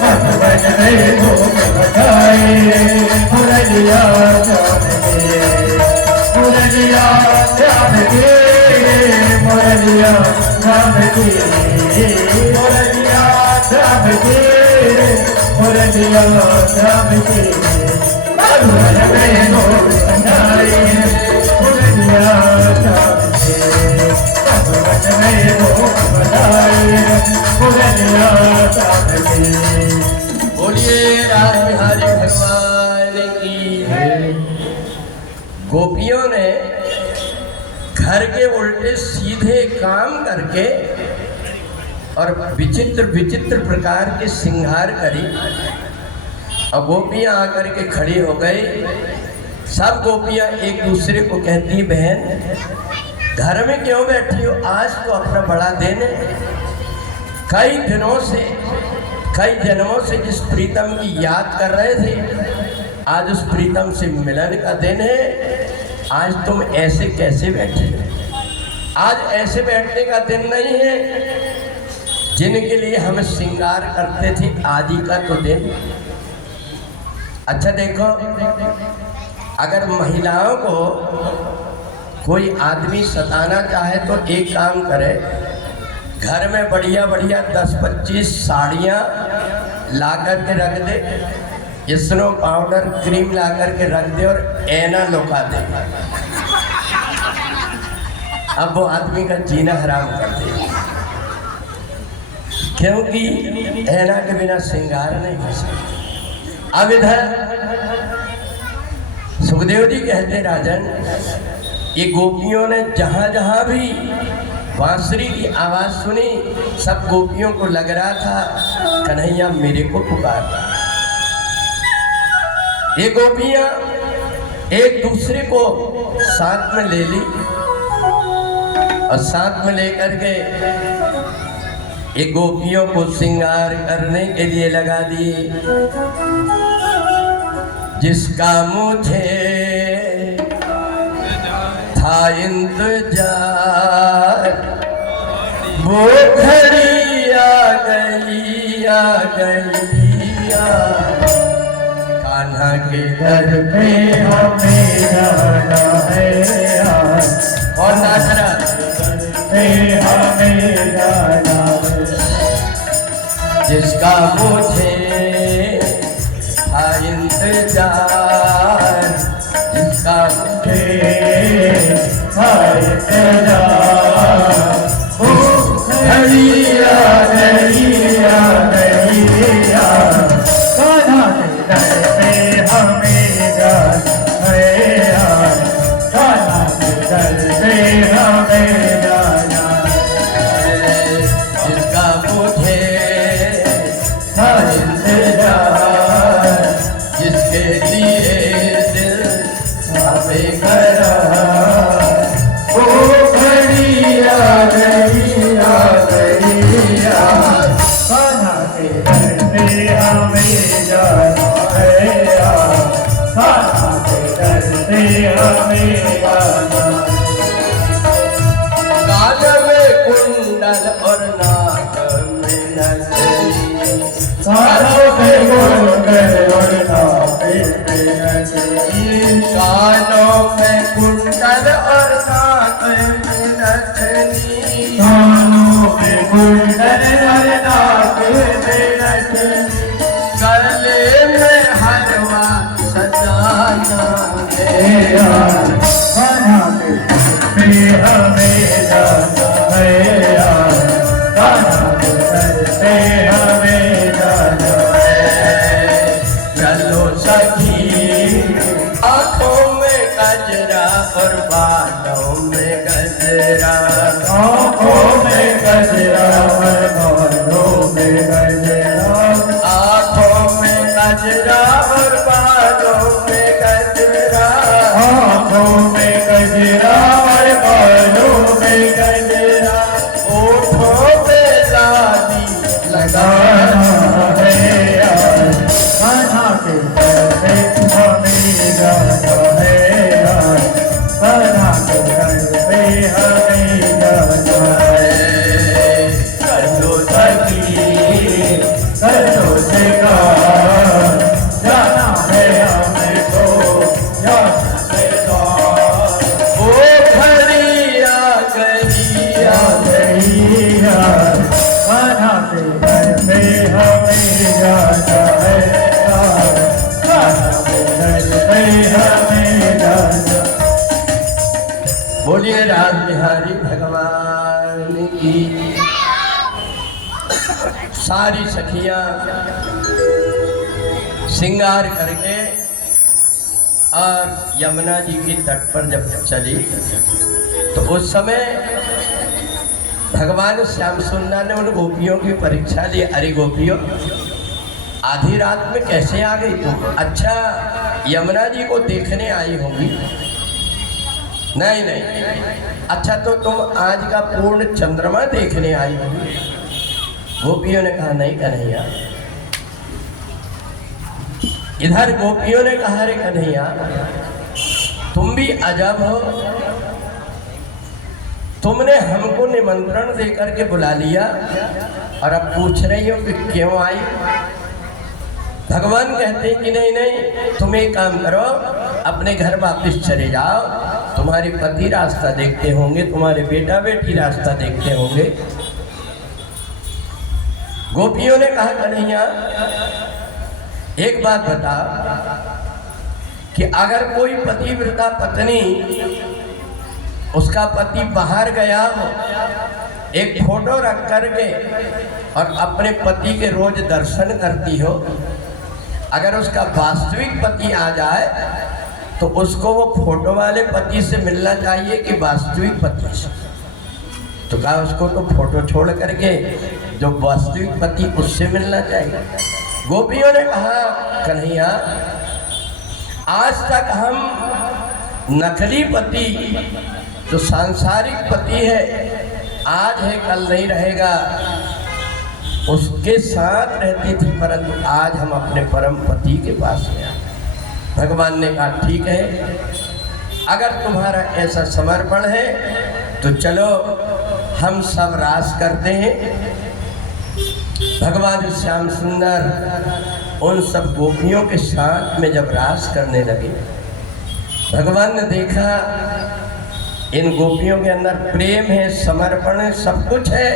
मधुबन में धूम मचाई रे मुरलिया श्याम की। मुरलिया श्याम की। मुरलिया राम की मुरलिया राम की मुरलिया राम की मधुबन में गोविंद आए मुरलिया राम की मधुबन में गोविंद आए मुरलिया राम की। बोलिए राज बिहारी भगवान की। गोपियों ने घर के उल्टे सीधे काम करके और विचित्र विचित्र प्रकार के श्रृंगार करी और गोपियां आकर के खड़ी हो गई। सब गोपियां एक दूसरे को कहती, बहन घर में क्यों बैठी हो, आज तो अपना बड़ा दिन है। कई दिनों से कई जन्मों से जिस प्रीतम की याद कर रहे थे, आज उस प्रीतम से मिलन का दिन है। आज तुम ऐसे कैसे बैठे? आज ऐसे बैठने का दिन नहीं है। जिनके लिए हम श्रृंगार करते थे आदि का तो दिन। अच्छा देखो, अगर महिलाओं को कोई आदमी सताना चाहे तो एक काम करे, घर में बढ़िया बढ़िया 10-25 साड़ियाँ ला कर के रख दे, स्नो पाउडर क्रीम ला कर के रख दे और ऐना लुका दे। अब वो आदमी का जीना हराम कर दे, क्योंकि ऐना के बिना श्रृंगार नहीं हो सकता। अब इधर सुखदेव जी कहते, राजन ये गोपियों ने जहाँ जहाँ भी बांसुरी की आवाज सुनी, सब गोपियों को लग रहा था कन्हैया मेरे को पुकार रहा। ये गोपियां एक दूसरे को साथ में ले ली और साथ में लेकर के एक गोपियों को श्रृंगार करने के लिए लगा दिए। जिसका मुझे था इंतजार, वो घड़ी आ गई कान्हा के घर पे हमें जाना है यार, और नाचना पे हमें जाना है। जिसका मुझे था इंतजार, जिसका मुझे हाय तेरा वो घड़ी आ गई यार, कान्हा के घर पे हमें जाना है यार, कान्हा के घर पे हमें जाना है। जिसका मुझे था इंतजार, जिसके लिए दिल हमें करा वो घड़ी आ गई यार, कान्हा के घर पे हमें जाना है यार, कान्हा के घर पे हमें जाना है। कान में कुंडल और नाक में नथनी, कानों पे कुंडल और नाक में नथनी, कानों में कुंडल और नाक में नथनी, कानों पे कुंडल और नाक में नथनी, गले में हरवा सजाना है यार, कान्हा के घर पे हमें जाना है यार, कान्हा के घर पे हमें जाना है। चलो सखी, आँखों में गजरा और बालों में गजरा, आँखों में गजरा और बालों में गजरा, आँखों में गजरा और बालों में गजरा, आँखों में गजरा और बालों में गजरा, ओठों पे लाली लगाना है यार, कान्हा के घर पे हमें जाना है यार, कान्हा के घर पे हमें जाना है। चलो सखी, करो से जाना है हमें। बोलिए राज बिहारी भगवान की। सारी सखियां श्रृंगार करके और यमुना जी की तट पर जब चली तो उस समय भगवान श्याम सुंदर ने उन गोपियों की परीक्षा ली। अरे गोपियों, आधी रात में कैसे आ गई तुम? अच्छा, यमुना जी को देखने आई होंगी? नहीं नहीं। अच्छा, तो तुम आज का पूर्ण चंद्रमा देखने आई होंगी? गोपियों ने कहा नहीं कन्हैया। इधर गोपियों ने कहा रे कन्हैया, तुम भी अजब हो, तुमने हमको निमंत्रण देकर के बुला लिया और अब पूछ रही हो कि क्यों आई? भगवान कहते हैं कि नहीं नहीं, तुम एक काम करो, अपने घर वापस चले जाओ, तुम्हारे पति रास्ता देखते होंगे, तुम्हारे बेटा बेटी रास्ता देखते होंगे। गोपियों ने कहा कन्हैया एक बात बता कि अगर कोई पतिव्रता पत्नी उसका पति बाहर गया हो, एक फोटो रख करके और अपने पति के रोज दर्शन करती हो, अगर उसका वास्तविक पति आ जाए तो उसको वो फोटो वाले पति से मिलना चाहिए कि वास्तविक पति से? तो कहा उसको तो फोटो छोड़ करके जो वास्तविक पति उससे मिलना चाहिए। गोपियों ने कहा कन्हैया, आज तक हम नकली पति जो सांसारिक पति है, आज है कल नहीं रहेगा, उसके साथ रहती थी, परंतु आज हम अपने परम पति के पास गए। भगवान ने कहा ठीक है, अगर तुम्हारा ऐसा समर्पण है तो चलो हम सब रास करते हैं। भगवान श्याम सुंदर उन सब गोपियों के साथ में जब रास करने लगे, भगवान ने देखा इन गोपियों के अंदर प्रेम है, समर्पण है, सब कुछ है,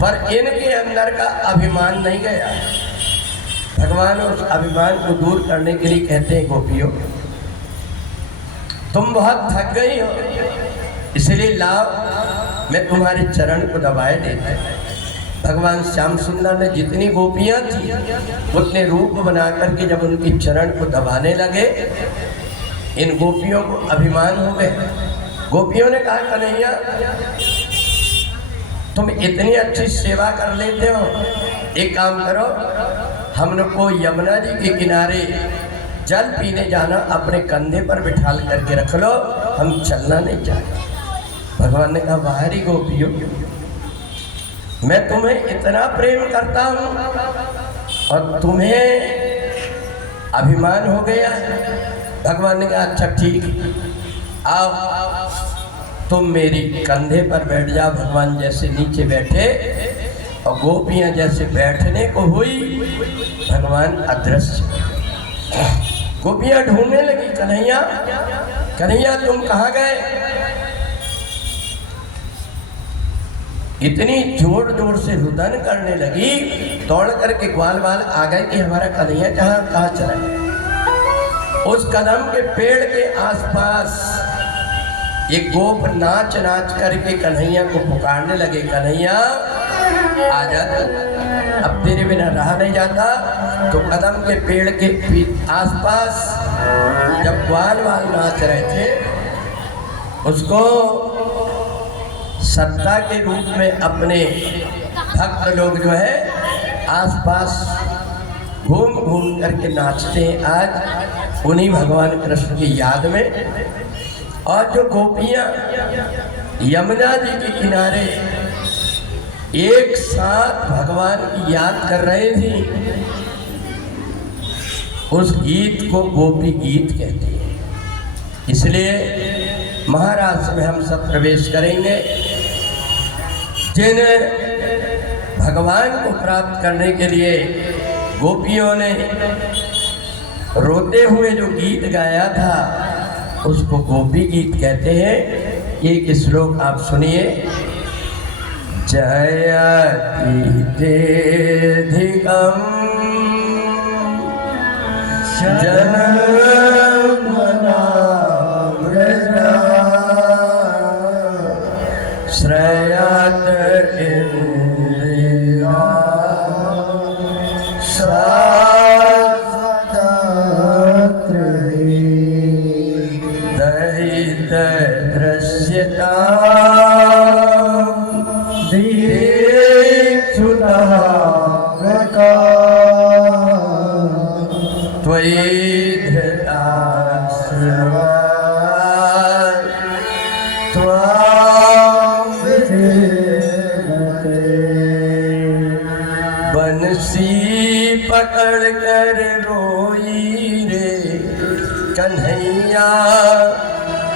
पर इनके अंदर का अभिमान नहीं गया। भगवान उस अभिमान को दूर करने के लिए कहते हैं गोपियों, तुम बहुत थक गई हो, इसलिए लाओ मैं तुम्हारे चरण को दबाए देता हूं। भगवान श्याम सुंदर ने जितनी गोपियां थी उतने रूप बना करके जब उनके चरण को दबाने लगे, इन गोपियों को अभिमान हो गए। गोपियों ने कहा कन्हैया, तुम इतनी अच्छी सेवा कर लेते हो, एक काम करो, हम लोग को यमुना जी के किनारे जल पीने जाना, अपने कंधे पर बिठाल करके रख लो, हम चलना नहीं चाहते। भगवान ने कहा बाहरी गोपियों, मैं तुम्हें इतना प्रेम करता हूँ और तुम्हें अभिमान हो गया। भगवान ने कहा अच्छा ठीक, आओ तुम मेरी कंधे पर बैठ जाओ। भगवान जैसे नीचे बैठे और गोपियाँ जैसे बैठने को हुई, भगवान अदृश्य। गोपियाँ ढूंढने लगी कन्हैया, कन्हैया तुम कहाँ गए? इतनी जोर जोर से रुदन करने लगी, दौड़ करके ग्वाल वाल आ गए कि हमारा कन्हैया कहाँ चला गया। उस कदम के पेड़ के आसपास एक गोप नाच नाच करके कन्हैया को पुकारने लगे, कन्हैया आ जा, अब तेरे बिना रहा नहीं जाता। तो कदम के पेड़ के आसपास जब ग्वाल वाल नाच रहे थे, उसको सत्ता के रूप में अपने भक्त लोग जो है आसपास घूम घूम करके नाचते हैं आज उन्हीं भगवान कृष्ण की याद में। और जो गोपियाँ यमुना जी के किनारे एक साथ भगवान की याद कर रहे थे, उस गीत को गोपी गीत कहते हैं। इसलिए महाराज में हम सब प्रवेश करेंगे। जिन भगवान को प्राप्त करने के लिए गोपियों ने रोते हुए जो गीत गाया था, उसको गोपी गीत कहते हैं। एक श्लोक आप सुनिए। जयति तेधिकं जनमना व्रजा दृश्यता त्वयि धृताश्रवा बंसी पकड़ कर रोई रे कन्हैया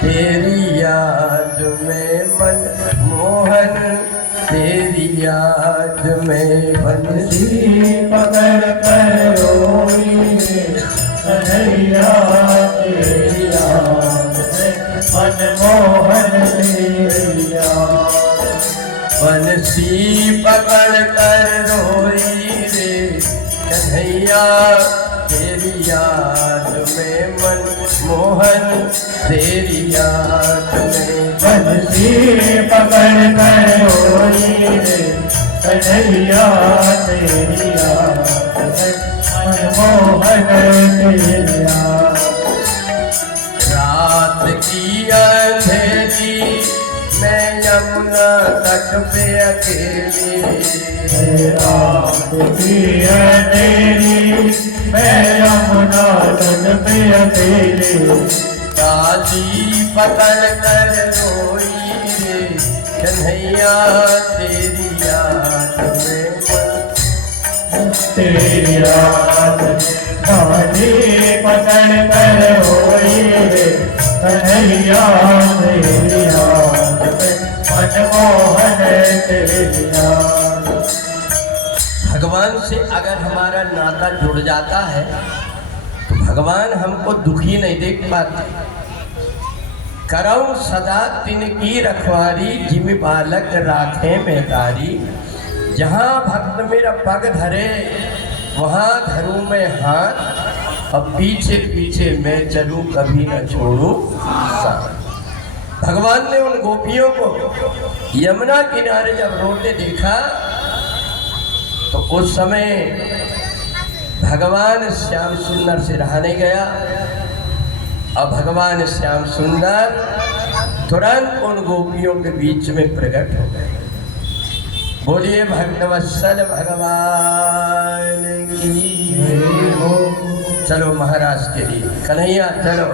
तेरी याद में मन मोहन तेरी याद में बंसी पकड़ कर रोई रे कन्हैया तेरी याद में मनमोहन तेरी याद बंसी पकड़ कर रोई रे कन्हैया तेरी याद में मन मोहन तेरी याद में बंसी पकड़ कर रोई रे कन्हैया तेरी याद में मनमोहन तेरी याद रात की अंधेरी मैं यमुना तट पे अकेली रात की अंधेरी मैं यमुना तट पे अकेली काली पकड़ कर रोई रे कन्हैया तेरी याद में तेरी याद काली पकड़ कर रोई रे कन्हैया तेरी याद में मनमोहन तेरी याद। भगवान से अगर हमारा नाता जुड़ जाता है तो भगवान हमको दुखी नहीं देख पाते। करऊं सदा तिनकी रखवारी जिम बालक राखे मेहतारी। जहाँ भक्त मेरा पग धरे वहाँ धरूं मैं हाथ, अब पीछे पीछे मैं चलूं कभी न छोड़ूं साथ। भगवान ने उन गोपियों को यमुना किनारे जब रोते देखा तो उस समय भगवान श्याम सुंदर से रहा नहीं गया और भगवान श्याम सुंदर तुरंत उन गोपियों के बीच में प्रकट हो गए। बोलिए भक्तवत्सल भगवान की। चलो महाराज के लिए कन्हैया चलो।